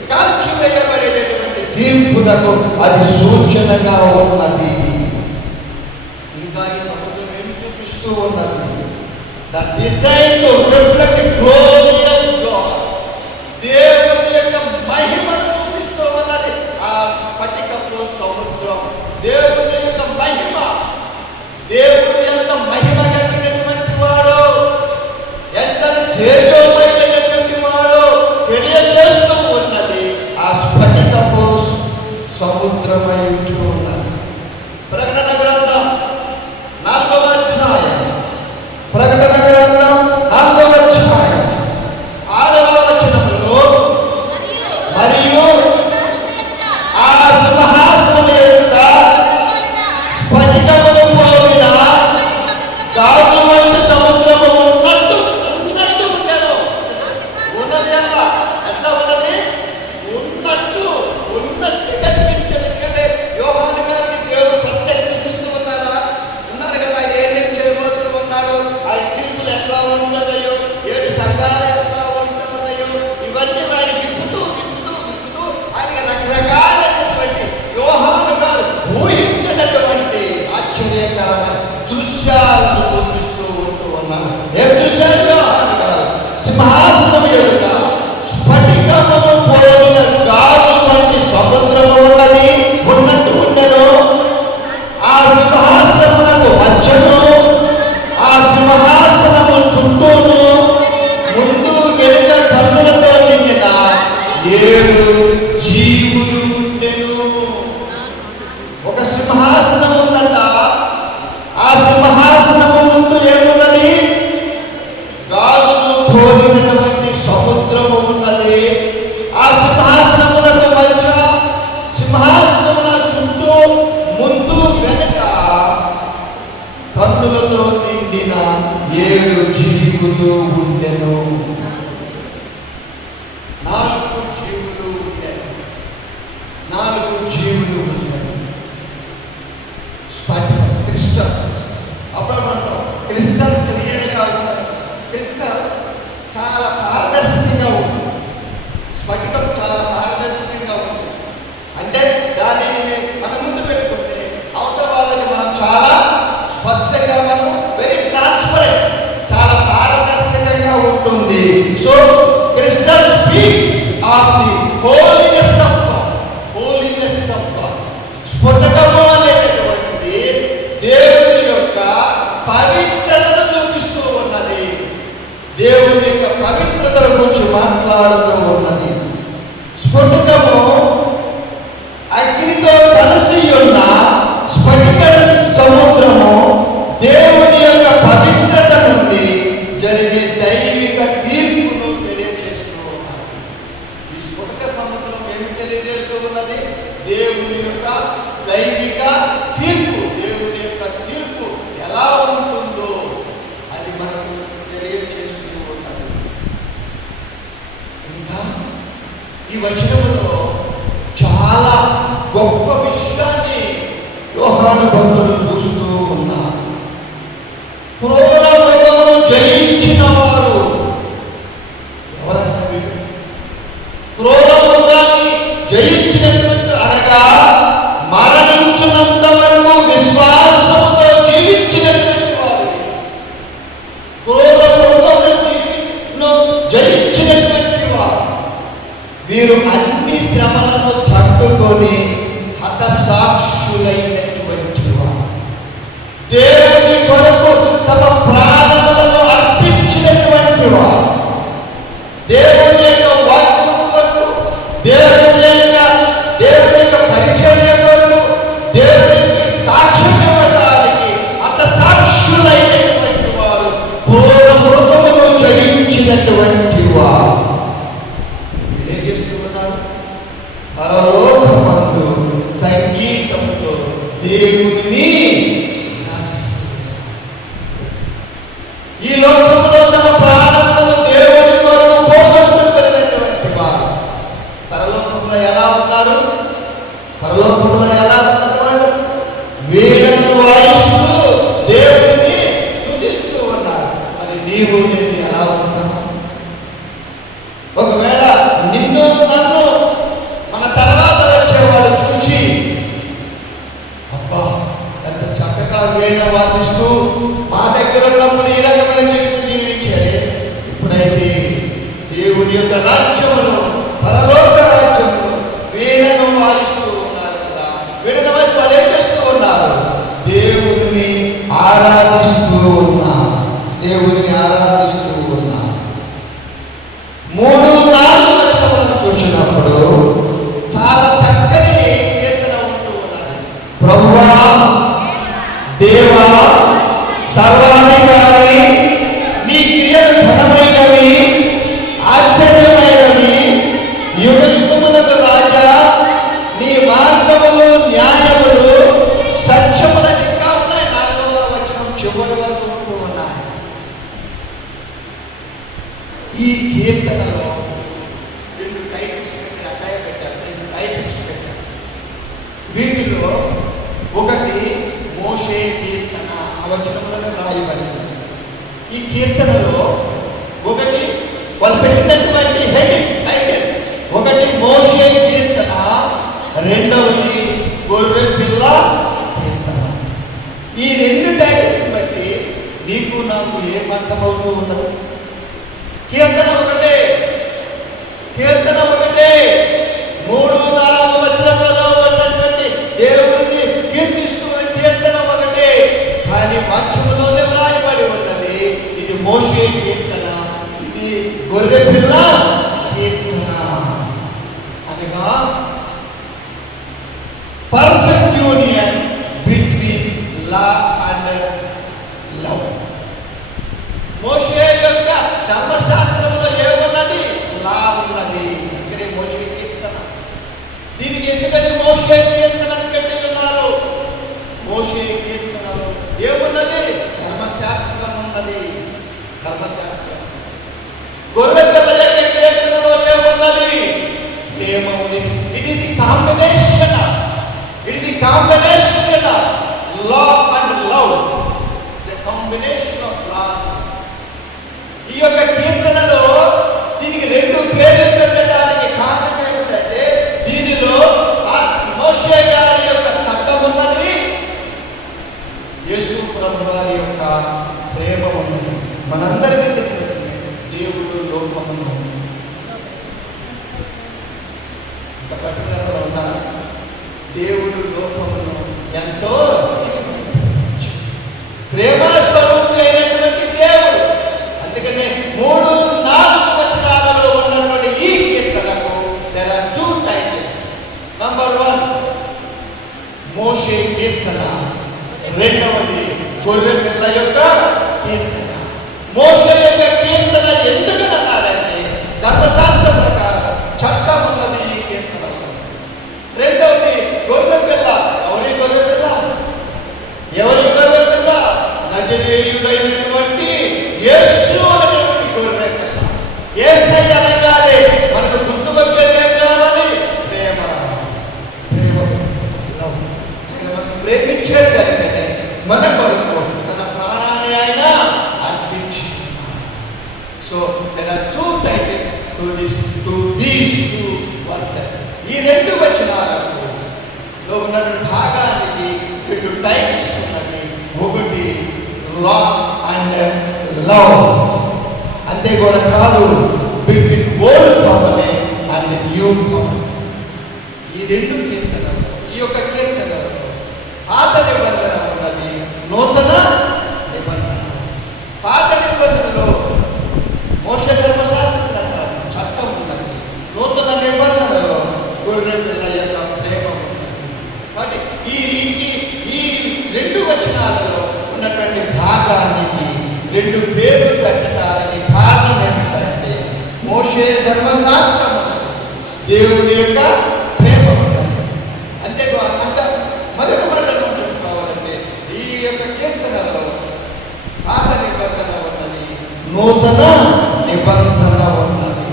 కాల్చివేయబడేటటువంటి తీర్పునకు అది సూచనగా ఉన్నది. ఇంకా ఈ సముద్రం ఏం చూపిస్తూ ఉన్నది? The design to reflect glorious God. దేవుని యొక్క మహిమను చూపిస్తూ ఉన్నది ఆ స్ఫటికపు సముద్రం. దేవుని యొక్క మహిమ, దేవుడు ఎంత మహిమ కలిగినటువంటి వాడు, ఎంత తేజోమయమైనటువంటి వాడు తెలియజేస్తూ ఉన్నది ఆ స్ఫటికపు సముద్రమై ఉన్నది. ప్రకటన గ్రంథం 4వ అధ్యాయం, ప్రకటన గ్రంథం 4వ అధ్యాయం 6వ వచనంలో, మరియు ఆ సింహాసనము ఎదుట స్ఫటికమును పోలిన కన్నులతో నిండిన 7 జీవులు ఉండెను. 4 జీవులు ఉండెను. 4 జీవులు ఉండెను. క్రిస్టల్. అప్పుడు అంటాం క్రిస్టల్ క్లియర్గా ఉంటుంది. క్రిస్టల్ చాలా పారదర్శకంగా ఉంటుంది. స్ఫటికం చాలా పారదర్శకంగా ఉంటుంది. అంటే దానిని మన ముందు పెట్టుకుంటే అవతల వాళ్ళకి మనం చాలా స్పష్టంగా, మనం వెరీ ట్రాన్స్పరెంట్, చాలా పారదర్శకంగా ఉంటుంది. So crystal speaks of the holiness of God. Holiness of God. స్ఫటికము అనేటటువంటిది దేవుని యొక్క పవిత్రతను చూపిస్తూ ఉన్నది. దేవుని యొక్క పవిత్రతల గురించి మాట్లాడుతూ ఉన్నది. స్ఫటికము అగ్నితో కలిసి ఉన్న స్ఫటిక సముద్రము దేవుని యొక్క పవిత్రత నుండి జరిగే దైవిక తీర్పును తెలియజేస్తూ ఉన్నది. ఈ స్ఫటిక సముద్రం ఏమి తెలియజేస్తూ ఉన్నది? దేవుని యొక్క దైవిక తీర్పు. దేవుని యొక్క తీర్పు ఎలా ఉంటుందో అది మనకు తెలియజేస్తూ ఉన్నది. ఇంకా ఈ వచనంలో చాలా గొప్ప విషయాన్ని యోహాను భక్తుడు చూస్తూ ఉన్నారు. క్రూర మృగమును జయించిన వారు ఎవరంటే, క్రూర మృగాన్ని జయించినటువంటి, అనగా మరణించినంత వరకు విశ్వాసంతో జీవించినటువంటి వారు. క్రూర మృగమును జయించినటువంటి వారు వీరు అన్ని శ్రమలను తట్టుకొని హతసాక్షులైనటువంటి వారు. దేవుని కొరకు తమ ప్రాణములను అర్పించినటువంటి వారు. దేవుని యొక్క వాక్యము కొరకు, దేవుని యొక్క పరిచర్య కొరకు, దేవునికి సాక్ష్యం ఇవ్వడానికి హతసాక్షులైనటువంటి వారు, క్రూర మృగమును జయించినటువంటి వారు. పరలోకమందు సంగీతంతో దేవుని ఈ లోకంలో తమ ప్రాణములను దేవుని కొరకు పోగొట్టుకున్నటువంటి వారు పరలోకంలో ఎలా ఉన్నారు? పరలోకంలో ఎలా ఉన్నారు? వీణను వాయిస్తూ దేవుని స్తుతిస్తూ ఉన్నారు. మరి నీవు నేను ఎలా ఉన్నావు? ఒకవేళ నిన్ను నన్ను మన తర్వాత వచ్చేవాళ్ళు చూచి, అబ్బా ఎంత చక్కగా వీణ వాదిస్తూ మా దగ్గర ఉన్నప్పుడు ఈ రకమైన జీవితం జీవించారే, ఇప్పుడైతే దేవుని యొక్క రాజ్యములో, పరలోక రాజ్యంలో వీణను వాయిస్తూ ఉన్నారు కదా. వీణను వాయిస్తూ వాళ్ళు ఏం చేస్తూ ఉన్నారు? దేవుని ఆరాధిస్తూ ఉన్నారు. దేవుని ఆరాధిస్తూ ఉన్నారు. 3-4 వచనాలను చూసినప్పుడు చాలా చక్కని కీర్తన ఉంటూ ఉన్నది. ప్రభువా, దేవా, సర్వాధికారి, నీ క్రియలు ఘనమైనవి, ఆశ్చర్యమైనవి. యుగ యుగములకు రాజా, నీ మార్గములు న్యాయములు సత్యములకు ఇంకా ఉన్నాయి. 4వ వచనం చివరి వరకు ఉంటూ ఉన్నాయి. ఈ కీర్తనలో 2 టైటిల్స్ పెట్టి అక్కడ పెట్టారు. 2 టైటిల్స్ పెట్టారు. వీటిలో ఒకటి మోషే కీర్తన, ఆ వచనంలోనే రాయబడింది. ఈ కీర్తనలో ఒకటి వాళ్ళు పెట్టినటువంటి హెడ్డింగ్ టైటిల్, ఒకటి మోషే కీర్తన, రెండవది గొర్రె పిల్ల కీర్తన. ఈ 2 టైటిల్స్ బట్టి నీకు నాకు ఏమర్థమవుతూ ఉన్నది? కీర్తన ఒకటే, కీర్తన ఒకటే. 3-4 వచనాలలో ఉన్నటువంటి దేవుడిని కీర్తిస్తూ కీర్తన ఒకటే. కానీ వాక్యములోనే వ్రాయబడి ఉన్నది, ఇది మోషే కీర్తన, ఇది గొర్రె పిల్ల కీర్తన. అనగా perfect union between law and love. మోషే యొక్క ధర్మశాస్త్రములో కాంబినేషన్ ఆఫ్ లార్డ్. ఈ యొక్క కీర్తనలో దీనికి రెండు పేర్లు పెట్టడానికి కారణం ఏమిటంటే, దీనిలో మోషే గారి యొక్క చట్టం ఉన్నది, యేసు ప్రభు వారి యొక్క ప్రేమ ఉన్నది. మనందరికీ తెలిసినట్టు దేవుడు లోకమును పట్టుదలలో ఉన్నారు. దేవుడు లోకమును ఎంతో ప్రేమ స్వరూపుడైనటువంటి దేవుడు. అందుకనే 3-4 వచనాలలో ఉన్నటువంటి ఈ కీర్తనకు there are 2 titles. Number 1 మోషే కీర్తన, రెండవది గొర్రె పిల్ల యొక్క కీర్తన. మోషే యొక్క కీర్తన ఎందుకు అన్నారంటే, ధర్మశాస్త్రం ప్రకారం చట్టం ఉన్నది ఈ కీర్తనలో. రెండవది గొర్రె పిల్ల. ఎవరి గొర్రె పిల్ల? ఎవరి గొర్రె పిల్ల? నజరేయుడైనటువంటి యేసు అనేటువంటి గొర్రె పిల్ల. యేసయ్య అనగానే మనకు గుర్తుకొచ్చేది ఏం కావాలి? ప్రేమ. ప్రేమ ప్రేమించాడు కనుకనే మన కొరకు తన ప్రాణాన్ని ఆయన అర్పించాడు. So there are 2 titles to these 2 verses. ఈ 2 వచనాలకు లో ఉన్నటువంటి భాగానికి 2 టైటిల్స్ ఉన్నవి. ఒకటి లా అండ్ లవ్. అంతే కూడా కాదు, between old covenant and new covenant. ఈ 2 కీర్తనలు, ఈ యొక్క కీర్తనలో పాత నిబంధన ఉన్నది, నూతన నిబంధన. పాత నిబంధనలో మోషే ధర్మశాస్త్రం ప్రకారం చట్టం ఉన్నది, నూతన నిబంధనలో గొర్రె పిల్ల యొక్క ప్రేమ ఉన్నది. కాబట్టి ఈ 2 వచనాలలో ఉన్నటువంటి భాగానికి 2 పేర్లు పెట్టడానికి కారణం ఏమిటంటే, మోషే ధర్మశాస్త్రం ఉన్నది, దేవుని యొక్క ప్రేమ ఉన్నది. అంతేకాదు మరొక మాటలు చెప్పుకోవాలంటే, ఈ యొక్క కీర్తనలో పాత నిబంధన ఉన్నది, నూతన నిబంధన ఉన్నది.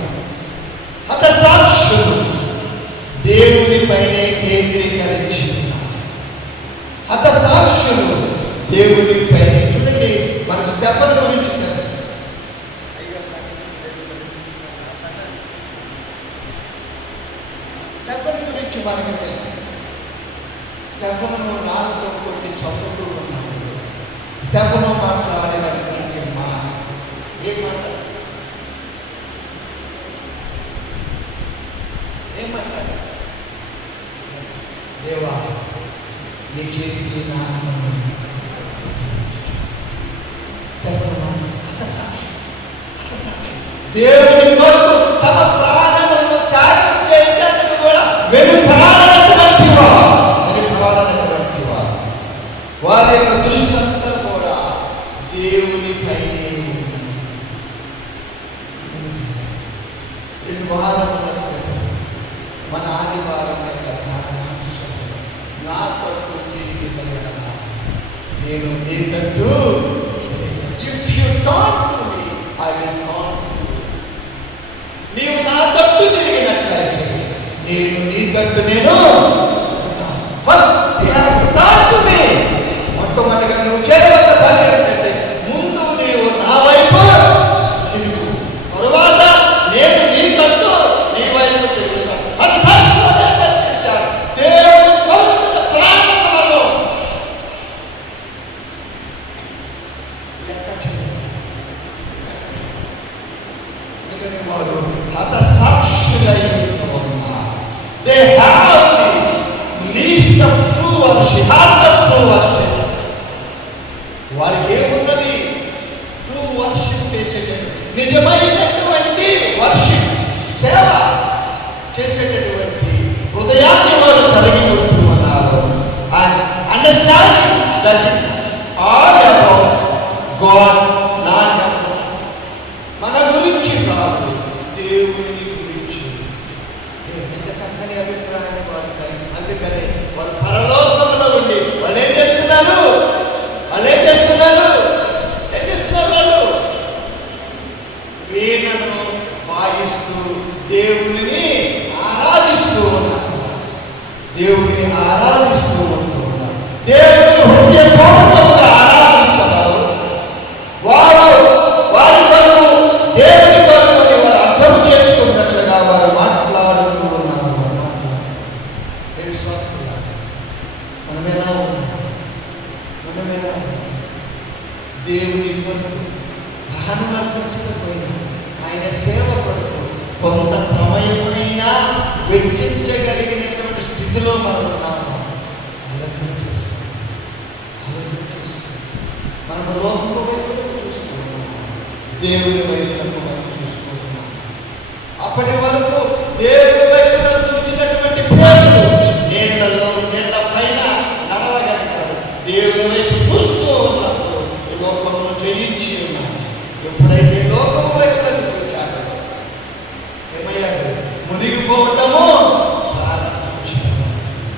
హతసాక్షులు దేవునిపైనే కేంద్రీకరించి ఉన్నారు. హతసాక్షులు దేవునిపైనే. చూడండి, మనకు స్టెఫను గురించి తెలుసు. స్టెఫను గురించి మనకు తెలుసు. స్టెఫను నాలుగుతో కొట్టి చంపుతూ ఉన్నాడు. స్టెఫను మాట్లాడినటువంటి మాట ఏమంటాడు? దేవా, నీ చేతికి నా దేవుని కొరకు తమ ప్రాణములను త్యాగం చేయడానికి కూడా వెనుకాడనటువంటి వారి యొక్క దృష్టంతా కూడా దేవునిపైనే ఉంది. 2 వారముల క్రితం మన ఆదివారం యొక్క ధ్యానాంశం, నా తట్టు తిరిగి వెళ్ళడం, నేను నీ తట్టు. If you turn to me I will turn to you. నీవు నా తట్టు తిరిగినట్లయితే నేను నీ తట్టు first you have to turn to me. మొట్టమొదటిగా నువ్వు చేయవలసిన పని ఏంటంటే, ముందు నీవు నా వైపు తిరుగు, తరువాత నేను నీ తట్టు నీ వైపు తిరుగుతాను. అది సాక్షిగా చేశాడు. దేవుని కొరకు ప్రాణములలో లెక్క చేయలేదు. అందుకని వారు హతసాక్షులై ఉన్నారు. They have the least of true worship, heart of true worship. వారికి ఏమున్నది? ట్రూ వర్షిప్ చేసేటటువంటి, నిజమైనటువంటి వర్షిప్, సేవ చేసేటటువంటి హృదయాన్ని వారు కలిగి ఉంటున్నారు. And understanding that is all about God, not about మన గురించి కాదు, దేవుని గురించి. ఎంత చక్కని అభిప్రాయం వారు కలిగి. అందుకని వారు పరలోకములో ఉండి వాళ్ళు ఏం చేస్తున్నారు? వాళ్ళు వీణను వాయిస్తూ దేవునిని ఆరాధిస్తూ ఉన్నారు. దేవుని హృదయపూర్వకంగా ఆరాధించ దేవుని కొరకు ప్రాణమర్పించకపోయినా ఆయన సేవ కొరకు కొంత సమయమైనా వెచ్చించగలిగినటువంటి స్థితిలో మనం ఉన్నాము. ఆలోచన చేసుకోండి. మనం లోకము వైపు చూస్తున్నాం, దేవుని వైపు మనం చూసుకుంటున్నాం. అప్పటి వరకు దేవుని వైపు చూసినటువంటి పేదలు నీళ్ళ పైన నడవగలిగారు. దేవుని వైపు చూస్తూ ఉన్నప్పుడు ఈ లోకమును జయించి ఉన్నారు. ఎప్పుడైతే లోకము వైపు చూశాడు ఏమయ్యాడు? మునిగిపోవటము ప్రారంభించాడు.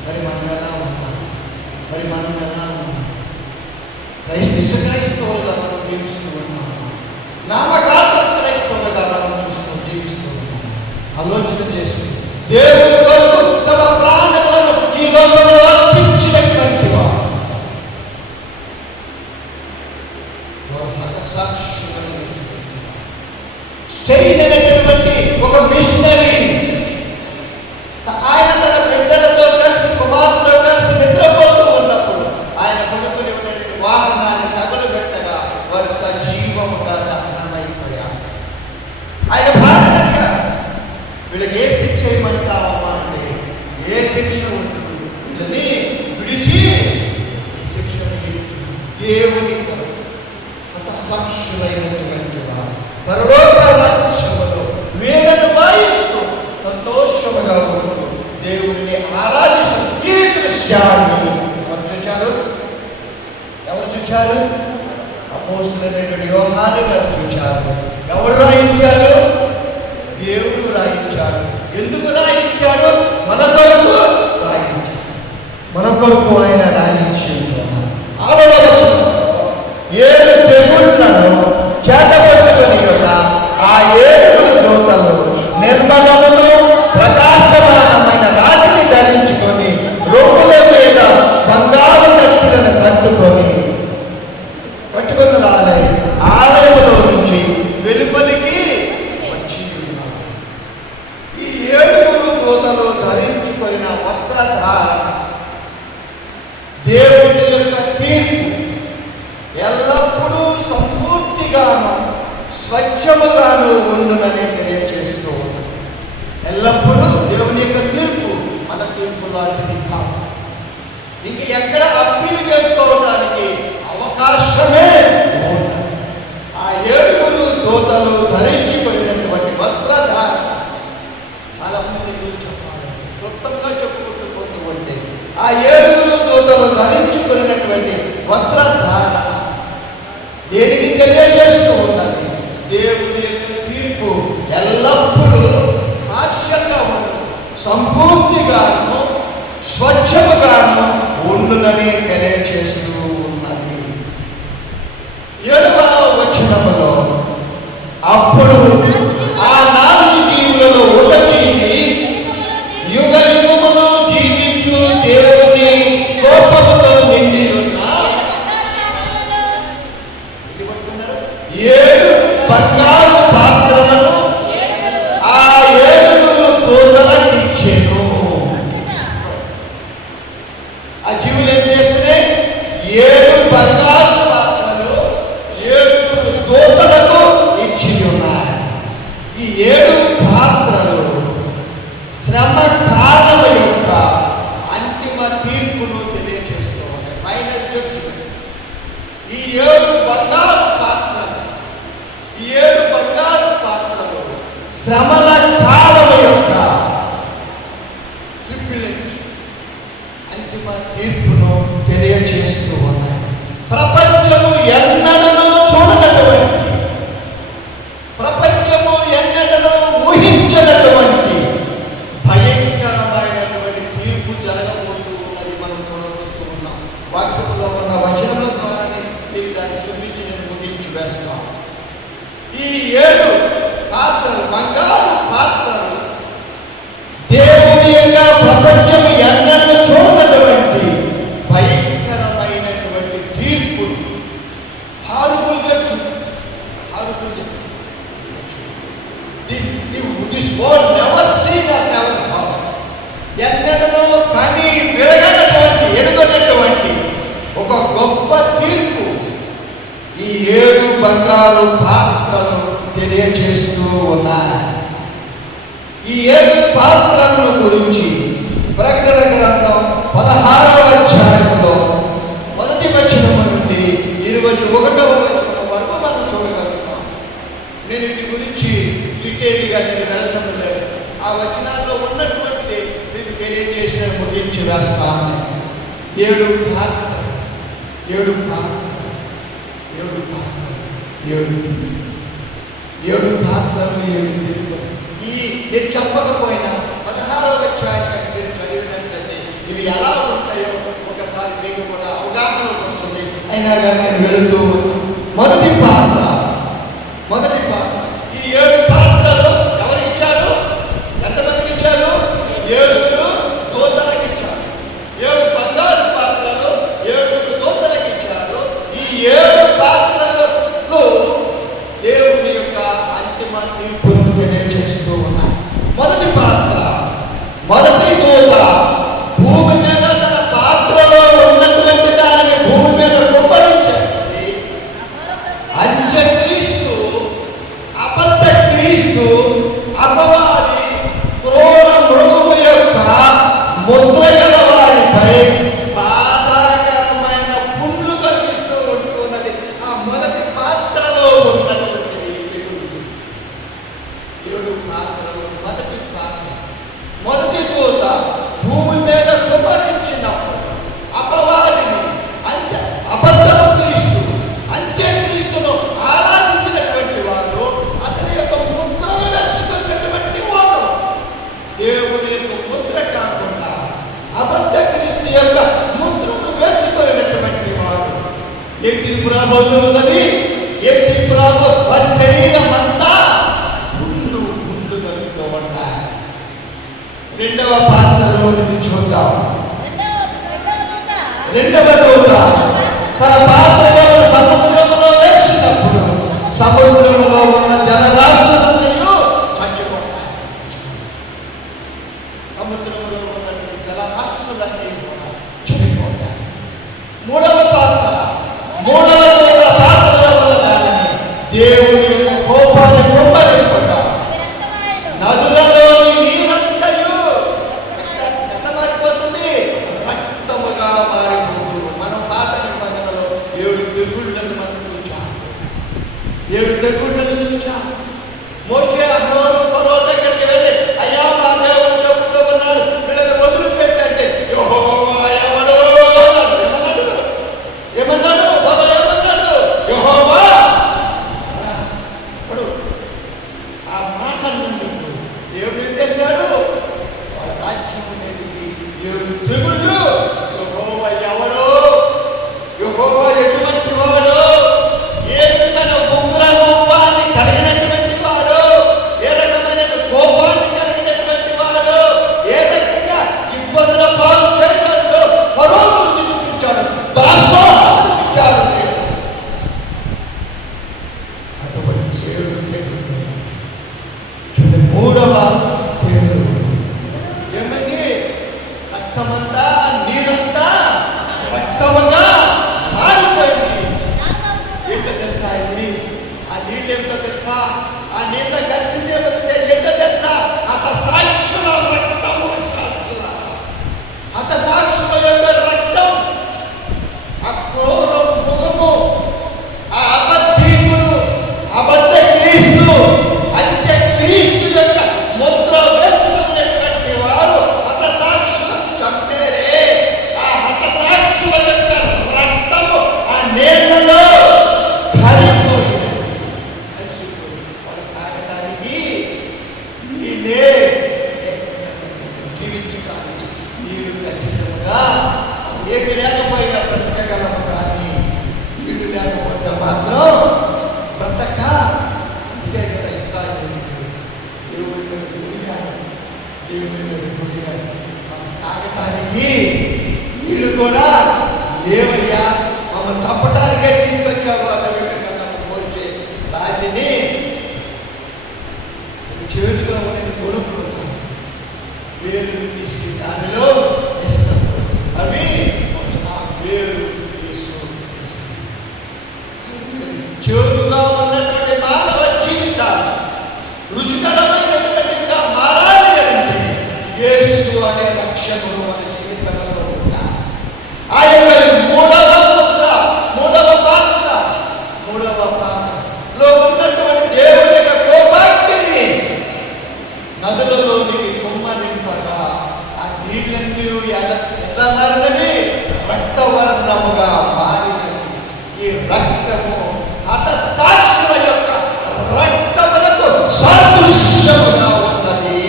మరి మనం ఎలా ఉన్నాం? క్రైస్తవులుగా మనం జీవిస్తూ ఉన్నాం. నామకార్థం క్రైస్తవులుగా మనం జీవిస్తూ ఉన్నాం. ఆలోచన చేసి దేవుని కొరకు తమ ప్రాణములను ఈ లోకంలో అర్పించినటువంటి వారు హతసాక్షులని స్టెయిన్ అనేటటువంటి ఒక మిషనరీ ఆయన తన బిడ్డలతో కలిసి కుమార్తెతో కలిసి నిద్రపోతూ ఉన్నప్పుడు ఆయన కొడుకుని వాహనాన్ని తగులబెట్టగా వారు సజీవముగా దహనమైపోయారు. ఆయన భార్య వీళ్ళకి ఏ శిక్ష ఏమంటావా అంటే ఏ శిక్ష ఉంటుంది, వీళ్ళని విడిచి శిక్షని దేవుని హతసాక్షులైనటువంటి వారు పరలోక రాజ్యములో వీళ్ళను వాయిస్తూ సంతోషముగా ఉంటూ దేవుడిని ఆరాధిస్తూ ఈ దృశ్యాన్ని ఎవరు చూచారు? అపోస్తలుడైన యోహాను గారు చూచారు. ఎవరు రాయించారు? దేవుడు రాయించాడు. ఎందుకు రాయించాడు? మన కొరకు రాయించాడు. మన కొరకు ఆయన రాయించాడు. ఏడు తెగుళ్లను చేతపట్టుకుని ఆ ఏడుగురు దూతలు నిర్మలమును ప్రకాశమానమైన రాతిని ధరించుకొని రొమ్ముల మీద బంగారు కత్తులను కట్టుకుని రాలే ఆలయంలో నుంచి వెలుపలికి వచ్చి ఉన్నారు. ఈ ఏడుగురు దూతలు ధరించుకున్న వస్త్రధారణ దేవుని యొక్క తీర్పు ఎల్లప్పుడూ సంపూర్తిగాను స్వచ్ఛముగాను ఉండునని తెలియజేస్తూ ఉంది. ఎల్లప్పుడూ దేవుని యొక్క తీర్పు మన తీర్పు లాంటిది కాదు. ఇంక ఎక్కడ అప్పీలు చేసుకోవడానికి అవకాశమే ఉండదు. ఆ ఏడుగురు దూతలు ధరించుకున్నటువంటి వస్త్రధారణ చాలా మంది చెప్పాలి, క్లుప్తంగా చెప్పుకుంటూ పోతూ ఉంటే ఆ ఏడుగురు దూతలు ధరించుకున్నటువంటి వస్త్రధారణ దేనిని తెలియజేస్తూ ఉన్నది? దేవుని యొక్క తీర్పు ఎల్లప్పుడూ పార్శ్యంగా ఉండదు, సంపూర్తిగాను స్వచ్ఛముగాను ఉండునని తెలియజేస్తూ ఉన్నది. 7వ వచనములో అప్పుడు ఆ 4 జీవులలో ఒకటి యుగ యుగములు జీవించు దేవుని కోపముతో నిండి ఉన్న 7 బంగారు పాత్రలను ఆ 7 దూతలకు ఇచ్చెను. ఆ జీవులు ఏం చేస్తున్నాయి? 7 బంగారు పాత్రలు 7 దూతలకు ఇచ్చి ఉన్నాయి. ఈ 7 పాత్రలు శ్రమ కాలం యొక్క అంతిమ తీర్పును తెలియజేస్తూ ఉన్నాయి. Final judgement. ఈ 7 బంగారు పాత్రలు, ఈ 7 బంగారు పాత్రలు శ్రమల కాలం యొక్క అంతిమ తీర్పును తెలియజేస్తూ ఉన్నాయి. ప్రపంచము ఎన్నడూ చూడనటువంటి, ప్రపంచము ఎన్నడూ ఊహించనటువంటి భయంకరమైనటువంటి తీర్పు జరగబోతూ ఉన్నది. మనం చూడబోతూ ఉన్నాం. వాక్యంలో ఉన్న వచనముల ద్వారానే మీకు దాన్ని చూపించి నేను ముగించి వేస్తాను. ఈ 7 పాత్రలు, బంగారు పాత్రలు దేవుని యొక్క ప్రపంచము ఎన్నడూ చూడనటువంటి భయంకరమైనటువంటి తీర్పు ఎన్నడూ కానీ విరగనటువంటి ఎరుగనటువంటి ఒక గొప్ప తీర్పు ఈ 7 బంగారు పాత్రలు తెలియచేస్తూ ఉన్నాయి. ఈ 7 పాత్రలను గురించి ప్రకటన గ్రంథం 16వ అధ్యాయంలో 1వ వచనం నుండి 21వ వచనం వరకు మనం చూడగలుగుతాం. నేను వీటి గురించి డీటెయిల్గా నేను వెళ్ళటం లేదు. ఆ వచనాల్లో ఉన్నటువంటి మీకు తెలియజేసిన ముగించి రాస్తాను. 7 పాత్రలు 7 పాత్రలు 7 పాత్రలు 7 పాత్రలు 7 తిరుగులు. ఈ నేను చెప్పకపోయినా 16వ అధ్యాయాన్ని మీరు చదివినట్లయితే ఇవి ఎలా ఉంటాయో ఒకసారి మీకు కూడా అవగాహన వస్తుంది. అయినా కానీ నేను వెళుతూ మొదటి పాత్ర ఈ 7 పాత్రలు ఎవరికి ఇచ్చారు? ఎంతమందికి ఇచ్చారు? 7 దూతలకు ఇచ్చారు. 7 బంగారు పాత్రలు 7 దూతలకు ఇచ్చారు. ఈ 7 పాత్రలు దేవుని యొక్క అంతిమ తీర్పును తెలియజేస్తూ ఉన్నాయి. మొదటి పాత్ర, మొదటి దూత భూమి మీద తన పాత్రలో ఉన్నటువంటి దానిని భూమి మీద కుమ్మరించేస్తుంది. అంత్యక్రీస్తు, అబద్ధ క్రీస్తు, అపవాది, క్రూర మృగము యొక్క ముద్ర గల వారిపై బాధాకరమైన పుండ్లు కలిగిస్తూ ఉంటున్నది. ఆ మొదటి పాత్రలో ఉన్నటువంటిది 7 పాత్రలు. మొదటి పాత్ర, మొదటి దూత భూమి మీద కుమ్మరించినప్పుడు అపవాదిని, అబద్ధము క్రీస్తు, అంత్యక్రీస్తును ఆరాధించినటువంటి వారు, అతని యొక్క ముద్రను వేసుకున్నటువంటి వారు, దేవుని యొక్క ముద్ర కాకుండా అబద్ధ క్రీస్తు యొక్క ముద్రను వేసుకున్నటువంటి వారు ఏ తీర్పు రాబోతున్నది? ఏ తీర్పు వారి శరీరం అంతా పుండ్లు కలుగుతూ ఉంటాయి. 2వ పాత్రలోనికి చూద్దాం. 2వ దూత తన పాత్రలో సముద్రంలో వేసినప్పుడు సముద్రంలో ఉన్న జలరాశులన్నీ చచ్చిపోతాయి. సముద్రంలో ఉన్న జలరాశులన్నీ కూడా చనిపోతాయి. 3వ పాత్ర, 3వ దూత పాత్రలో ఉన్న దానిని దేవుని యొక్క కోపాన్ని కుమ్మరింపగా నదులలోని నీరంతయు ఎట్లా మారిపోతుంది? రక్తముగా మారిపోతుంది. మనం పాత నిబంధనలో 7 తెగుళ్ళను మనం చూచాం. 7 తెగుళ్ళను చూచాం. మోషే అహరోను ఫరో దగ్గరికి వెళ్ళి, అయ్యా మా దేవుడు చెబుతూ ఉన్నాడు, వీళ్ళని వదిలిపెట్టంటే యెహోవా ఎవడో అన్నాడు. ఏమన్నాడు? యెహోవా ఇప్పుడు ఆ మాట నుండి దేవుడు ఏం చేశాడు? రాజ్యం అనేది 7 తెగుళ్ళు. యెహోవా ఎవడో, యెహోవా ఎటువంటి వాడు, ఏ విధమైన ఉగ్ర రూపాన్ని కలిగినటువంటి వాడు, ఏ రకమైన కోపాన్ని కలిగినటువంటి వాడు, ఏ రకంగా ఇబ్బందుల పాలు చేయడంలో ఫరో గురించి చూపించాడు, దాసోహాన్ని చూపించాడు. అటువంటి 7 తెగుళ్ళు. 3వ తెగులు ఏమని? రక్తమంతా, నీరంతా రక్తముగా మారిపోయింది. ఏంటో తెలుసా ఇది? ఆ నీళ్ళు ఏమిటో తెలుసా? ఆ నీళ్ళ కలిసింది ఏంటో తెలుసా? హతసాక్షుల రక్తము. హతసాక్షుల యొక్క రక్తం, ఆ క్రూర మృగము, ఆ అబద్ధీకుడు, అబద్ధ క్రీస్తు, అంత్యక్రీస్తు యొక్క ముద్ర వేసుకున్నటువంటి వారు హతసాక్షులను చంపేరే. ఆ హతసాక్షుల యొక్క రక్తము ఆ నీళ్లలో కలిసిపోయి వాళ్ళు తాగడానికి నీళ్ళే, జీవించడానికి నీరు ఖచ్చితంగా చేదుగా ఉన్నటువంటి మానవ జీవితాలు రుచికరమైనటువంటిగా మారాలి అంటే యేసు అనే రక్షకుడు మన జీవితంలో ఉంటారు. ఆయన మూడవ పాత్రలో ఉన్నటువంటి దేవుని యొక్క కోపాగ్ని నదులలోనికి కుమ్మరింపగా ఆ నీళ్ళన్నీ ఎలా మారినవి? రక్తవర్ణముగా మారినవి. ఈ రక్తము హతసాక్షుల యొక్క రక్తములకు సాదృశ్యముగా ఉన్నది.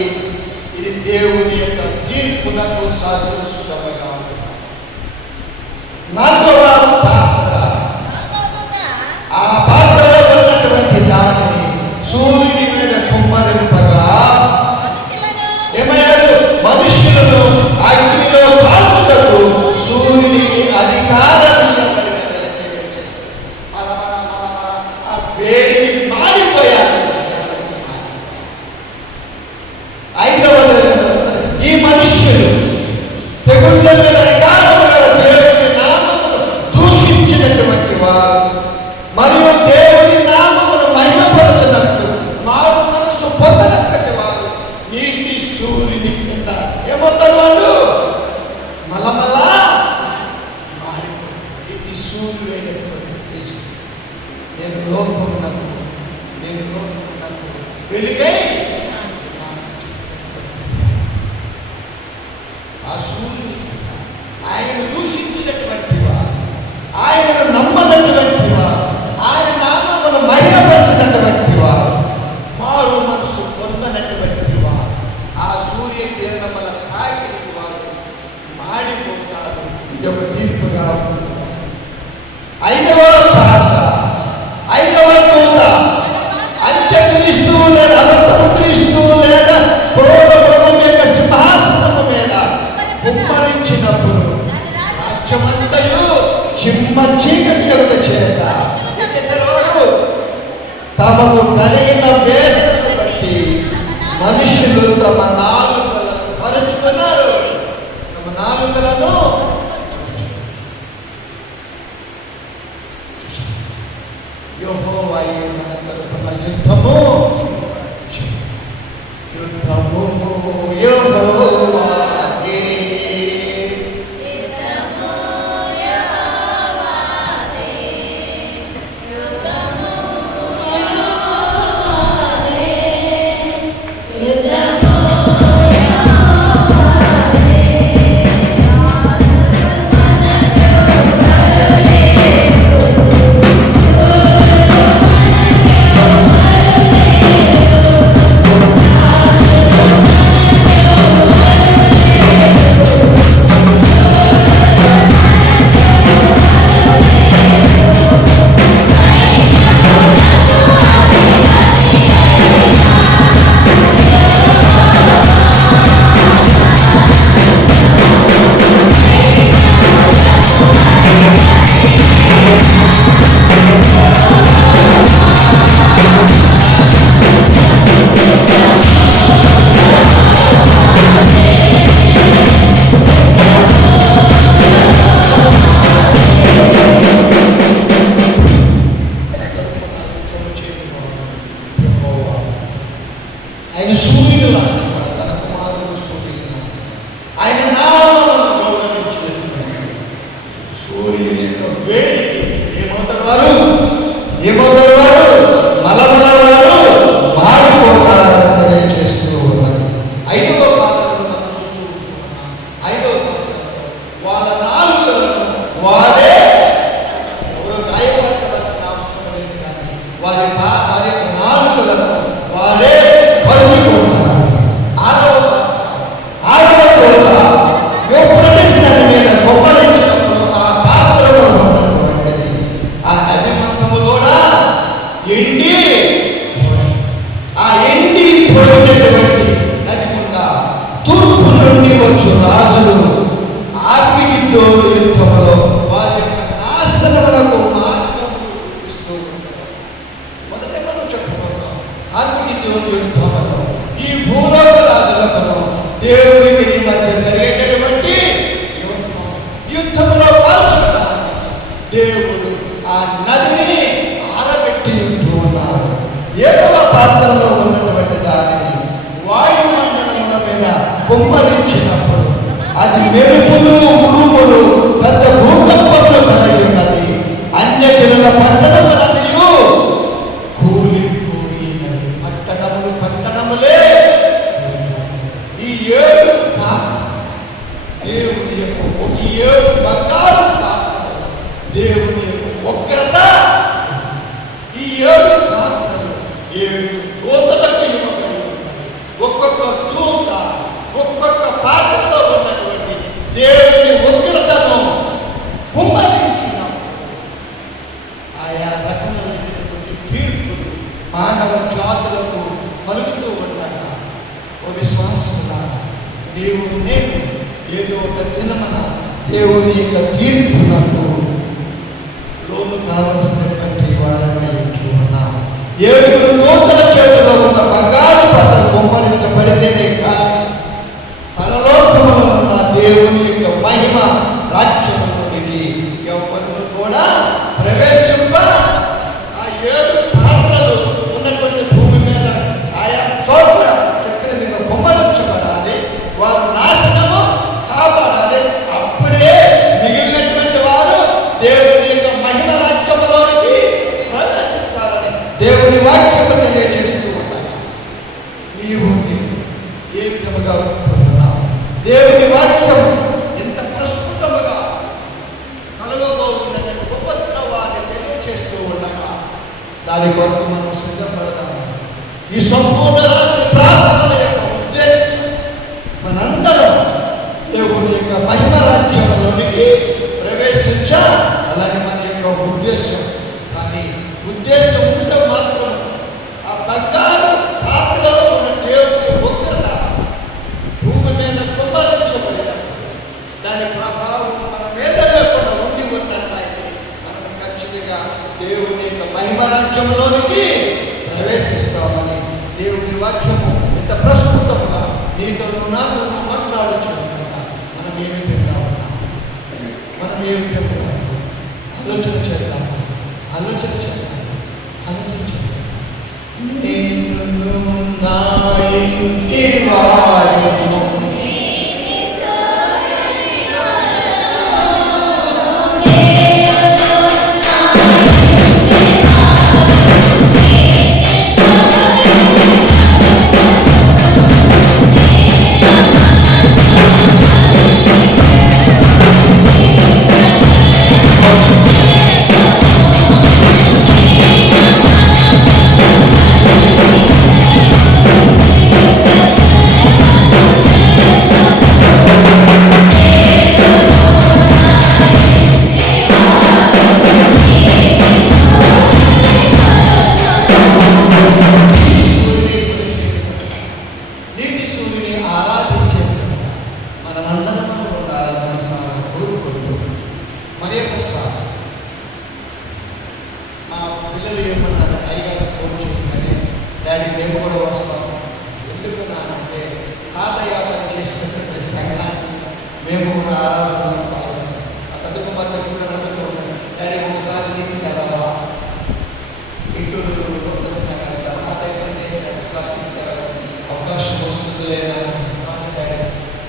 ఇది దేవుని యొక్క తీర్పునకు సాదృశ్యముగా ఉన్నది. నాలుగవ పాత్ర, ఆ పాత్రలో ఉన్నటువంటి దానిని సూర్యుని మీద కుమ్మరింపగా ఏమయ్యారు? మనుషులను అగ్నిలో కాల్చుటకు సూర్యునికి అధికారం వేడి మారిపోయారు. ఐదవది, ఈ మనుష్యులు తెగుళ్ళ మీద అధికారం గల దేవుని నామమును దూషించినటువంటి వారు మరియు దేవుని నామమును మహిమపరచినట్లు మారు మనసు పొందనటువంటి వారు నీతి సూర్యుని కింద ఏమవుతారు? వాళ్ళు మలమలా మారిపోయి ఇది సూర్యుడైనటువంటి క్రీస్తు. నేను లోకమునకు వెలుగై ఆ సూర్యుడు ఆయనను దూషించినటువంటి వారు, ఆయనను నమ్మనటువంటి వారు, ఆయన నామమును మహిమపరచినటువంటి వారు, మారు మనసు పొందనటువంటి వారు ఆ సూర్య కిరణముల తాకిడికి వారు మాడిపోతారు. ఇది ఒక తీర్పుగా ఉంటుంది. ఐదవ పాత్ర, ఐదవ దూత అంత్యక్రీస్తు లేదా అబద్ధపు క్రీస్తు లేదా క్రోధ ప్రభువు యొక్క సింహాసనము మీద కుమ్మరించినప్పుడు రాజ్యమంతయు చిమ్మ చీకటి యొక్క చేత తమకు కలిగిన వేదనను బట్టి మనుషులు తమ నాలుకలను పరుచుకున్నారు. తమ నాలుకలను యెహోవాయే మన తరపున యుద్ధము యెహోవాయే. ఆయన సూర్యుడు లాంటి వాడు, తన కుమారుడు సూర్యుడు. ఆయన నామమును గౌరవించినటువంటి సూర్యుని యొక్క వేడికి ఏమవుతారు వారు? మలమల వారు మారిపోతారని తెలియజేస్తూ ఉన్నారు. ఐదవ పాత్రలో మనం చూస్తూ ఉంటున్నాం. ఐదవ పాత్రలో వాళ్ళ నాలుకలను వారే ఎవరో గాయపరచవలసిన అవసరం లేదు, కానీ వారి నాలుకలను వారే కలుగుకుంటారు. ఆరవ దూత యూఫ్రటీస్ నది మీద కుమ్మరించినప్పుడు ఆ పాత్రలో ఉన్నటువంటిది ఆ నది మొత్తము కూడా ఎండి పోయినటువంటి నది గుండా తూర్పు నుండి వచ్చు రాజులు ఆర్మిగిద్దోలు యుద్ధములో వారి యొక్క నాశనములకు మార్గములు చూపిస్తూ ఉంటారు. మొదట మనం చెప్పుకుంటాం ఆర్మిగిద్దోలు యుద్ధములో ఈ భూలోక రాజులకు దేవునికి మధ్య జరిగేటటువంటి యుద్ధములో పాల్గొనడానికి దేవుడు ఆ నదిని ఆరబెట్టి పాత్రలో ఉన్నటువంటి దానిని వాయుమండలముల మీద కుమ్మరించినప్పుడు అది మెరుపులు ఉరుములు పెద్ద భూకంపములు కలిగి ఉన్నది. అన్యజనుల పట్టణములన్నీ కూలిపోయినవి. పట్టణములే ఈ 7 దేవుని యొక్క ఈ 7 బంగారు పాత్రలు, దేవుని యొక్క ఉగ్రత ఈ 7 పాత్రలు 7 దూతలకు ఇవ్వబడి ఉన్నాయి. ఒక్కొక్క దూత ఒక్కొక్క పాత్రలో ఉన్నటువంటి దేవుని ఉగ్రతను కుమ్మరించిన ఆయా రకమైనటువంటి తీర్పులు మానవ జాతులకు కలుగుతూ ఉండగా, ఓ విశ్వాసులా, నేను ఏదో ఒక దినమున దేవుని యొక్క తీర్పులకు లోను కావలసినటువంటి వారమై ఉంటున్నాం. 7 దూతల చేతిలో ఉన్న బంగారు పాత్ర కుమ్మరించబడితేనే కానీ పరలోకములో ఉన్న దేవుని యొక్క మహిమ రాజ్యములోనికి ఎవరు కూడా ప్రవేశింప. ఆ 7 పాత్రలు ఉన్నటువంటి భూమి మీద ఆయా చోట్ల చక్కెర మీద కుమ్మరించబడాలి. వారు నాశనము కాపాడాలి. అప్పుడే మిగిలినటువంటి వారు దేవుని యొక్క మహిమ రాజ్యములోనికి ప్రవేశిస్తారని దేవుని వాక్యము తెలియజేస్తూ ఉంటారు. నీవు ఏ విధముగా ఉంటున్నావు? దేవుని వాక్యం ఇంత ప్రస్ఫుటముగా కలుగబోతున్నటువంటి ఉపద్రవాన్ని తెలియజేస్తూ ఉండగా దాని కొరకు మనం సిద్ధపడదాము. ఈ సంపూర్ణ రాత్రి ప్రార్థనల యొక్క ఉద్దేశం మనందరం దేవుని యొక్క మహిమ రాజ్యంలోనికి ప్రవేశించాలని మన యొక్క ఉద్దేశం. కానీ ఉద్దేశం ఉంటే మాత్రం ఆ బంగారు పాత్రలో ఉన్న దేవుని ఉగ్రత భూమి మీద కుమ్మరించబడినప్పుడు దాని ప్రభావం మన మీద లేకుండా ఉండి ఉన్నట్లయితే మనం ఖచ్చితంగా దేవుని యొక్క మహిమ రాజ్యంలోనికి ప్రవేశిస్తామని దేవుని వాక్యము ఇంత ప్రస్ఫుటంగా నీతోనూ నాతోనూ మాట్లాడుచున్నాం. మనం ఏ విధంగా ఉన్నాం? మనం ఏ విధంగా ఆలోచన చేద్దాం. నేను నా ఇంటి వారిని మేము కూడా ఆరాధనలో పాల్గొన్నాం. ఆ పెద్ద కుమార్తె కూడా నడుతూ ఉంటాను, డాడీ ఒకసారి తీసుకెళ్ళాలా ఇంటూ తాతయ్య పని చేసి ఒకసారి తీసుకెళ్ళాలని అవకాశం వస్తుంది లేదా డాడీ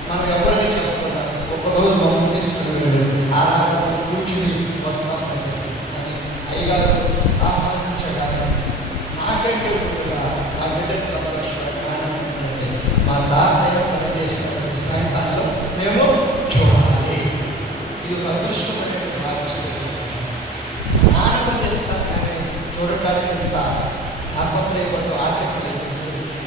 మనం ఎవరికి చెప్పకుండా ఒకరోజు మమ్మల్ని తీసుకుని ఆరాధన కూర్చుని వస్తామంటే అని అయ్యగారు ఆహ్వానించగానే నాకంటే ముందుగా ఆ బిడ్డకు సంరక్షణ మా తాతయ్య పని చేసినటువంటి సాయంకాలంలో మేము చూడాలి. ఇది ఒక అదృష్టమైన భావిస్తుంది. ఆనందిస్తానే చూడటానికి ఎంత తాపత్రయపడుతూ ఆసక్తి లేదు.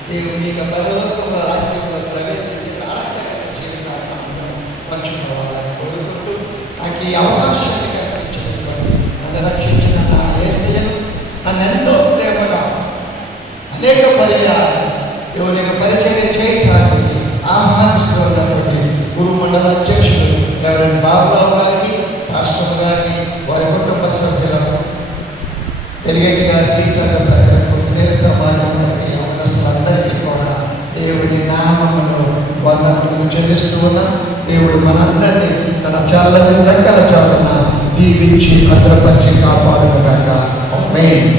దేవుని యొక్క పరలోకంలో రాజ్యంలో ప్రవేశించి ఆనందకర జీవితాన్ని అందరం పంచుకోవాలని కోరుకుంటూ నాకు ఈ అవకాశాన్ని కల్పించినటువంటి నన్ను రక్షించిన నా యేసయ్యను నన్ను ఎంతో ప్రేమగా అనేక పర్యాయాలు దేవుని యొక్క పరిచర్య చేయడానికి ఆహ్వానిస్తూ ఉన్నటువంటి గురుమండల అధ్యక్షుడు రెవరెండ్ బాబురావు గారికి, రాష్ట్రం గారికి, వారి కుటుంబ సభ్యులకు, డెలిగేట్ గారికి, సంఘ స్నేహ సమాజం గారికి, అవకాశాలందరికీ కూడా దేవుడి నామమును వందనములు చెల్లిస్తూ ఉన్నాం. దేవుడు మనందరినీ తన చల్లని రెక్కల చాటున దీవించి భద్రపరిచి కాపాడును గాక. ఆమేన్.